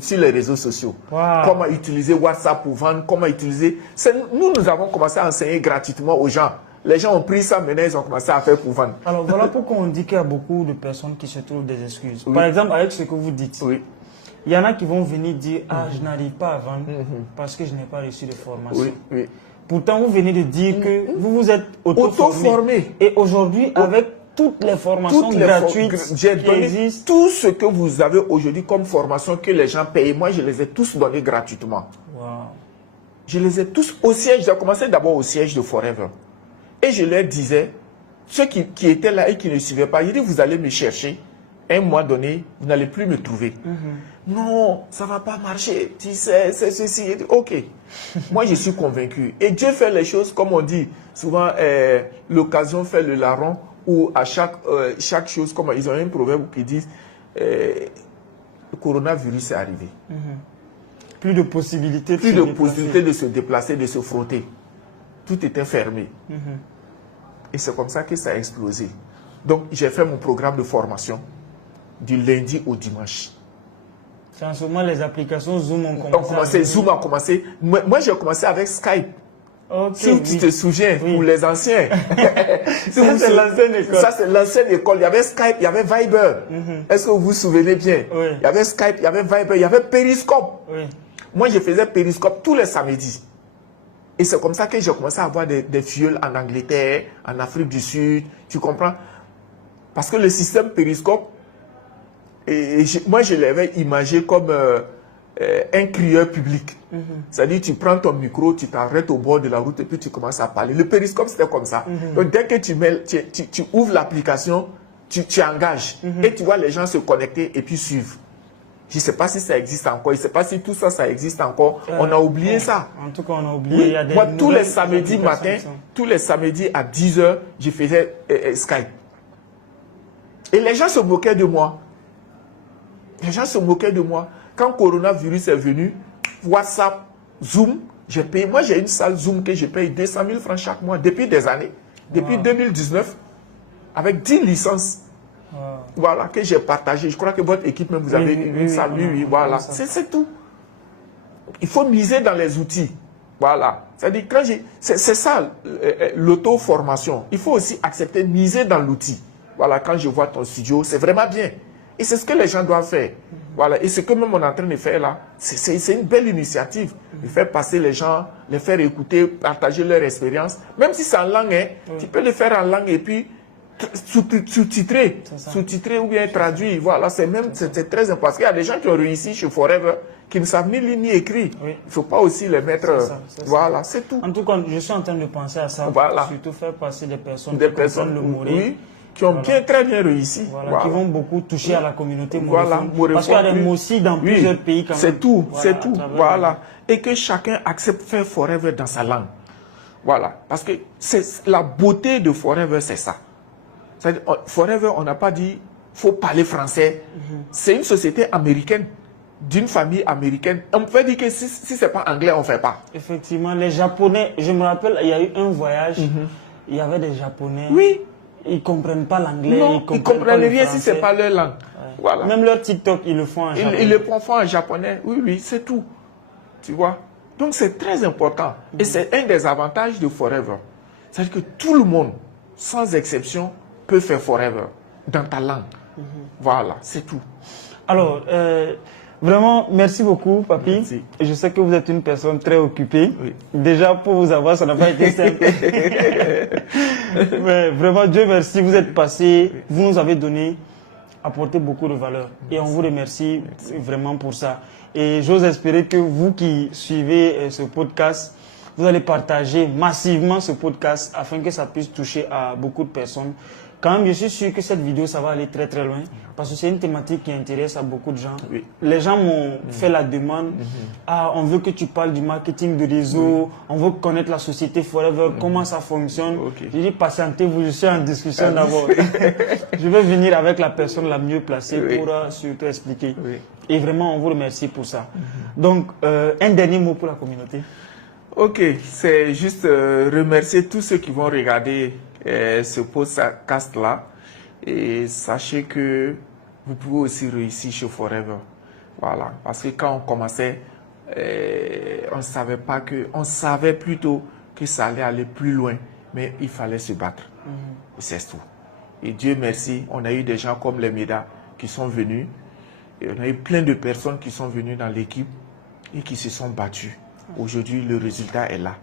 sur les réseaux sociaux. Wow. Comment utiliser WhatsApp pour vendre, comment utiliser... Nous avons commencé à enseigner gratuitement aux gens. Les gens ont pris ça, maintenant ils ont commencé à faire pour vendre. Alors voilà pourquoi on dit qu'il y a beaucoup de personnes qui se trouvent des excuses. Oui. Par exemple, avec ce que vous dites, oui. Il y en a qui vont venir dire « Ah, je n'arrive pas à vendre parce que je n'ai pas reçu de formation. Oui, oui. » Pourtant, vous venez de dire que vous vous êtes auto-formé. Et aujourd'hui, avec toutes les formations gratuites j'ai donné tout ce que vous avez aujourd'hui comme formation que les gens payent. Moi, je les ai tous donnés gratuitement. Wow. Je les ai tous au siège. J'ai commencé d'abord au siège de Forever. Et je leur disais, ceux qui étaient là et qui ne suivaient pas, je dis, vous allez me chercher. Un mois donné, vous n'allez plus me trouver. Non, ça ne va pas marcher. Tu sais, c'est ceci. Ok. Moi, je suis convaincu. Et Dieu fait les choses, comme on dit, souvent, l'occasion fait le larron, ou à chaque chose, comme ils ont un proverbe qui dit, le coronavirus est arrivé. Plus de possibilités de se déplacer, de se frotter. Tout était fermé. Et c'est comme ça que ça a explosé. Donc, j'ai fait mon programme de formation du lundi au dimanche. C'est en ce moment les applications Zoom ont commencé. Zoom a commencé. Moi, j'ai commencé avec Skype. Okay, si tu te souviens, pour les anciens. Ça, c'est l'ancienne école. Ça, c'est l'ancienne école. Il y avait Skype, il y avait Viber. Est-ce que vous vous souvenez bien? Oui. Il y avait Skype, il y avait Viber, il y avait Periscope. Oui. Moi, je faisais Periscope tous les samedis. Et c'est comme ça que j'ai commencé à avoir des filleuls en Angleterre, en Afrique du Sud. Tu comprends? Parce que le système Periscope, moi, je l'avais imagé comme un crieur public. C'est-à-dire, tu prends ton micro, tu t'arrêtes au bord de la route et puis tu commences à parler. Le Periscope, c'était comme ça. Donc, dès que tu ouvres l'application, tu engages. Et tu vois les gens se connecter et puis suivre. Je ne sais pas si ça existe encore. Je ne sais pas si tout ça, ça existe encore. On a oublié ça. En tout cas, on a oublié. Oui. Il y a des moi, tous les samedis matin, tous les samedis à 10 h, je faisais Skype. Et les gens se moquaient de moi. Les gens se moquaient de moi. Quand le coronavirus est venu, WhatsApp, Zoom, j'ai payé. Moi, j'ai une salle Zoom que je paye 200 000 francs chaque mois depuis des années. Depuis 2019, avec 10 licences. Voilà, que j'ai partagé. Je crois que votre équipe, même, vous avez une salle. Oui, voilà. C'est tout. Il faut miser dans les outils. Voilà. C'est-à-dire, c'est ça, l'auto-formation. Il faut aussi accepter, miser dans l'outil. Voilà, quand je vois ton studio, c'est vraiment bien. Et c'est ce que les gens doivent faire. Voilà. Et ce que même on est en train de faire là, c'est une belle initiative. De faire passer les gens, les faire écouter, partager leur expérience. Même si c'est en langue, hein, tu peux le faire en langue et puis sous-titrer ou bien traduire. Voilà, c'est très important. Parce qu'il y a des gens qui ont réussi chez Forever qui ne savent ni lire ni écrire. Il ne faut pas aussi les mettre... Voilà, c'est tout. En tout cas, je suis en train de penser à ça. Voilà. Surtout faire passer des personnes qui le Moré. Oui, qui ont très bien réussi. Voilà, qui vont beaucoup toucher à la communauté moréphone. Parce qu'il y a des mots aussi dans plusieurs pays quand même. C'est tout, c'est tout. Voilà. Et que chacun accepte faire Forever dans sa langue. Voilà. Parce que la beauté de Forever, c'est ça. Forever, on n'a pas dit faut parler français. C'est une société américaine. d'une famille américaine, on peut dire que si ce n'est pas anglais, on ne fait pas. Effectivement, les Japonais, je me rappelle, il y a eu un voyage, il y avait des Japonais. Oui. Ils ne comprennent pas l'anglais. Non, ils ne comprennent rien si ce n'est pas leur langue. Ouais. Voilà. Même leur TikTok, ils le font en japonais. Ils le font en japonais. Oui, oui, c'est tout. Tu vois? Donc, c'est très important. Et c'est un des avantages de Forever. C'est-à-dire que tout le monde, sans exception, peut faire Forever dans ta langue. Voilà, c'est tout. Alors, vraiment, merci beaucoup, Papi. Merci. Je sais que vous êtes une personne très occupée. Oui. Déjà, pour vous avoir, ça n'a pas été simple. Mais vraiment, Dieu merci, vous êtes passé, vous nous avez apporté beaucoup de valeur. Et on vous remercie vraiment pour ça. Et j'ose espérer que vous qui suivez ce podcast, vous allez partager massivement ce podcast afin que ça puisse toucher à beaucoup de personnes. Quand même, je suis sûr que cette vidéo, ça va aller très très loin parce que c'est une thématique qui intéresse à beaucoup de gens. Oui. Les gens m'ont fait la demande. Ah, on veut que tu parles du marketing de réseau, on veut connaître la société Forever, comment ça fonctionne. J'ai dit, patientez-vous, je suis en discussion d'abord. Je vais venir avec la personne la mieux placée pour surtout expliquer. Et vraiment, on vous remercie pour ça. Donc, un dernier mot pour la communauté. Ok, c'est juste remercier tous ceux qui vont regarder ce podcast-là. Et sachez que vous pouvez aussi réussir chez Forever. Voilà, parce que quand on commençait, on savait plutôt que ça allait aller plus loin, mais il fallait se battre. C'est tout. Et Dieu merci, on a eu des gens comme les Médas qui sont venus. Et on a eu plein de personnes qui sont venues dans l'équipe et qui se sont battues. Aujourd'hui, le résultat est là.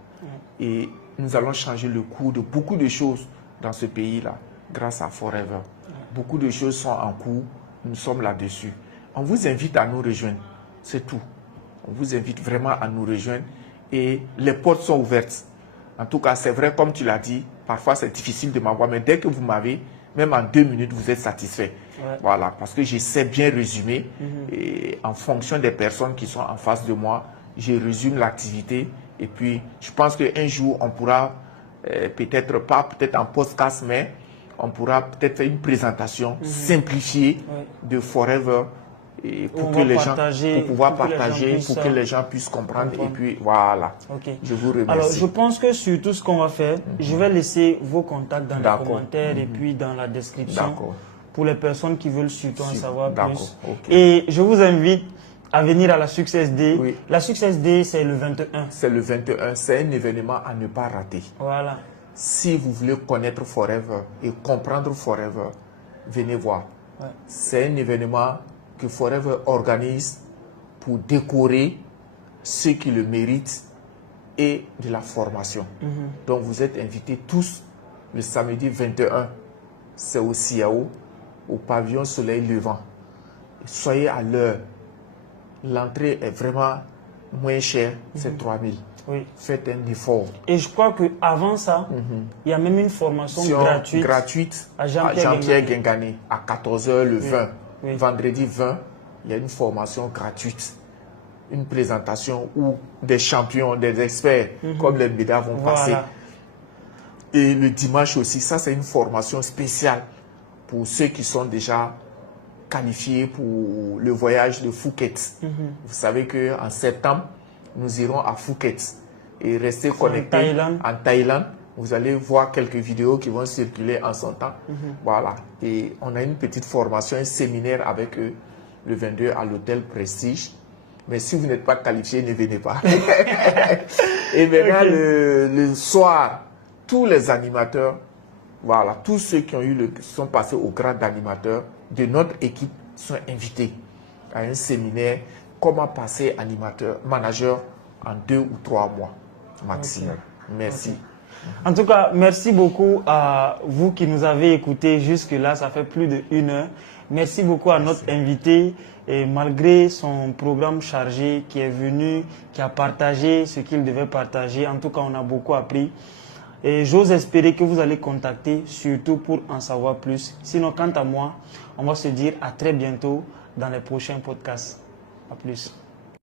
Et nous allons changer le cours de beaucoup de choses dans ce pays-là, grâce à Forever. Beaucoup de choses sont en cours, nous sommes là-dessus. On vous invite à nous rejoindre, c'est tout. On vous invite vraiment à nous rejoindre et les portes sont ouvertes. En tout cas, c'est vrai, comme tu l'as dit, parfois c'est difficile de m'avoir, mais dès que vous m'avez, même en 2 minutes, vous êtes satisfait. Voilà, parce que je sais bien résumer et en fonction des personnes qui sont en face de moi, je résume l'activité et puis je pense qu'un jour, on pourra, peut-être en podcast, mais on pourra peut-être faire une présentation simplifiée de Forever et pour que les gens pour que les gens puissent comprendre et puis voilà. Je vous remercie. Alors je pense que sur tout ce qu'on va faire, je vais laisser vos contacts dans les commentaires et puis dans la description pour les personnes qui veulent surtout en savoir plus. Et je vous invite à venir à la Success Day. La Success Day, c'est le 21. C'est le 21, c'est un événement à ne pas rater. Voilà. Si vous voulez connaître Forever et comprendre Forever, venez voir. C'est un événement que Forever organise pour décorer ceux qui le méritent et de la formation. Donc vous êtes invités tous le samedi 21, c'est au CIAO, au pavillon Soleil Levant. Soyez à l'heure. L'entrée est vraiment moins chère, c'est 3 000. Faites un effort. Et je crois qu'avant ça, il y a même une formation gratuite à Jean-Pierre Guingané à 14h le 20. Vendredi 20, il y a une formation gratuite. Une présentation où des champions, des experts comme les Médas vont passer. Et le dimanche aussi, ça c'est une formation spéciale pour ceux qui sont déjà qualifiés pour le voyage de Phuket. Vous savez qu'en septembre, nous irons à Phuket et restez connectés en Thaïlande. Vous allez voir quelques vidéos qui vont circuler en son temps. Voilà. Et on a une petite formation, un séminaire avec eux le 22 à l'hôtel Prestige. Mais si vous n'êtes pas qualifié, ne venez pas. Et maintenant, le soir, tous les animateurs, voilà, tous ceux qui sont passés au grade d'animateur de notre équipe sont invités à un séminaire comment passer manager en 2 ou 3 mois maximum. Merci. En tout cas, merci beaucoup à vous qui nous avez écoutés jusque-là. Ça fait plus d'1 heure. Merci beaucoup à notre invité. Et malgré son programme chargé, qui est venu, qui a partagé ce qu'il devait partager. En tout cas, on a beaucoup appris. Et j'ose espérer que vous allez contacter, surtout pour en savoir plus. Sinon, quant à moi, on va se dire à très bientôt dans les prochains podcasts. À plus.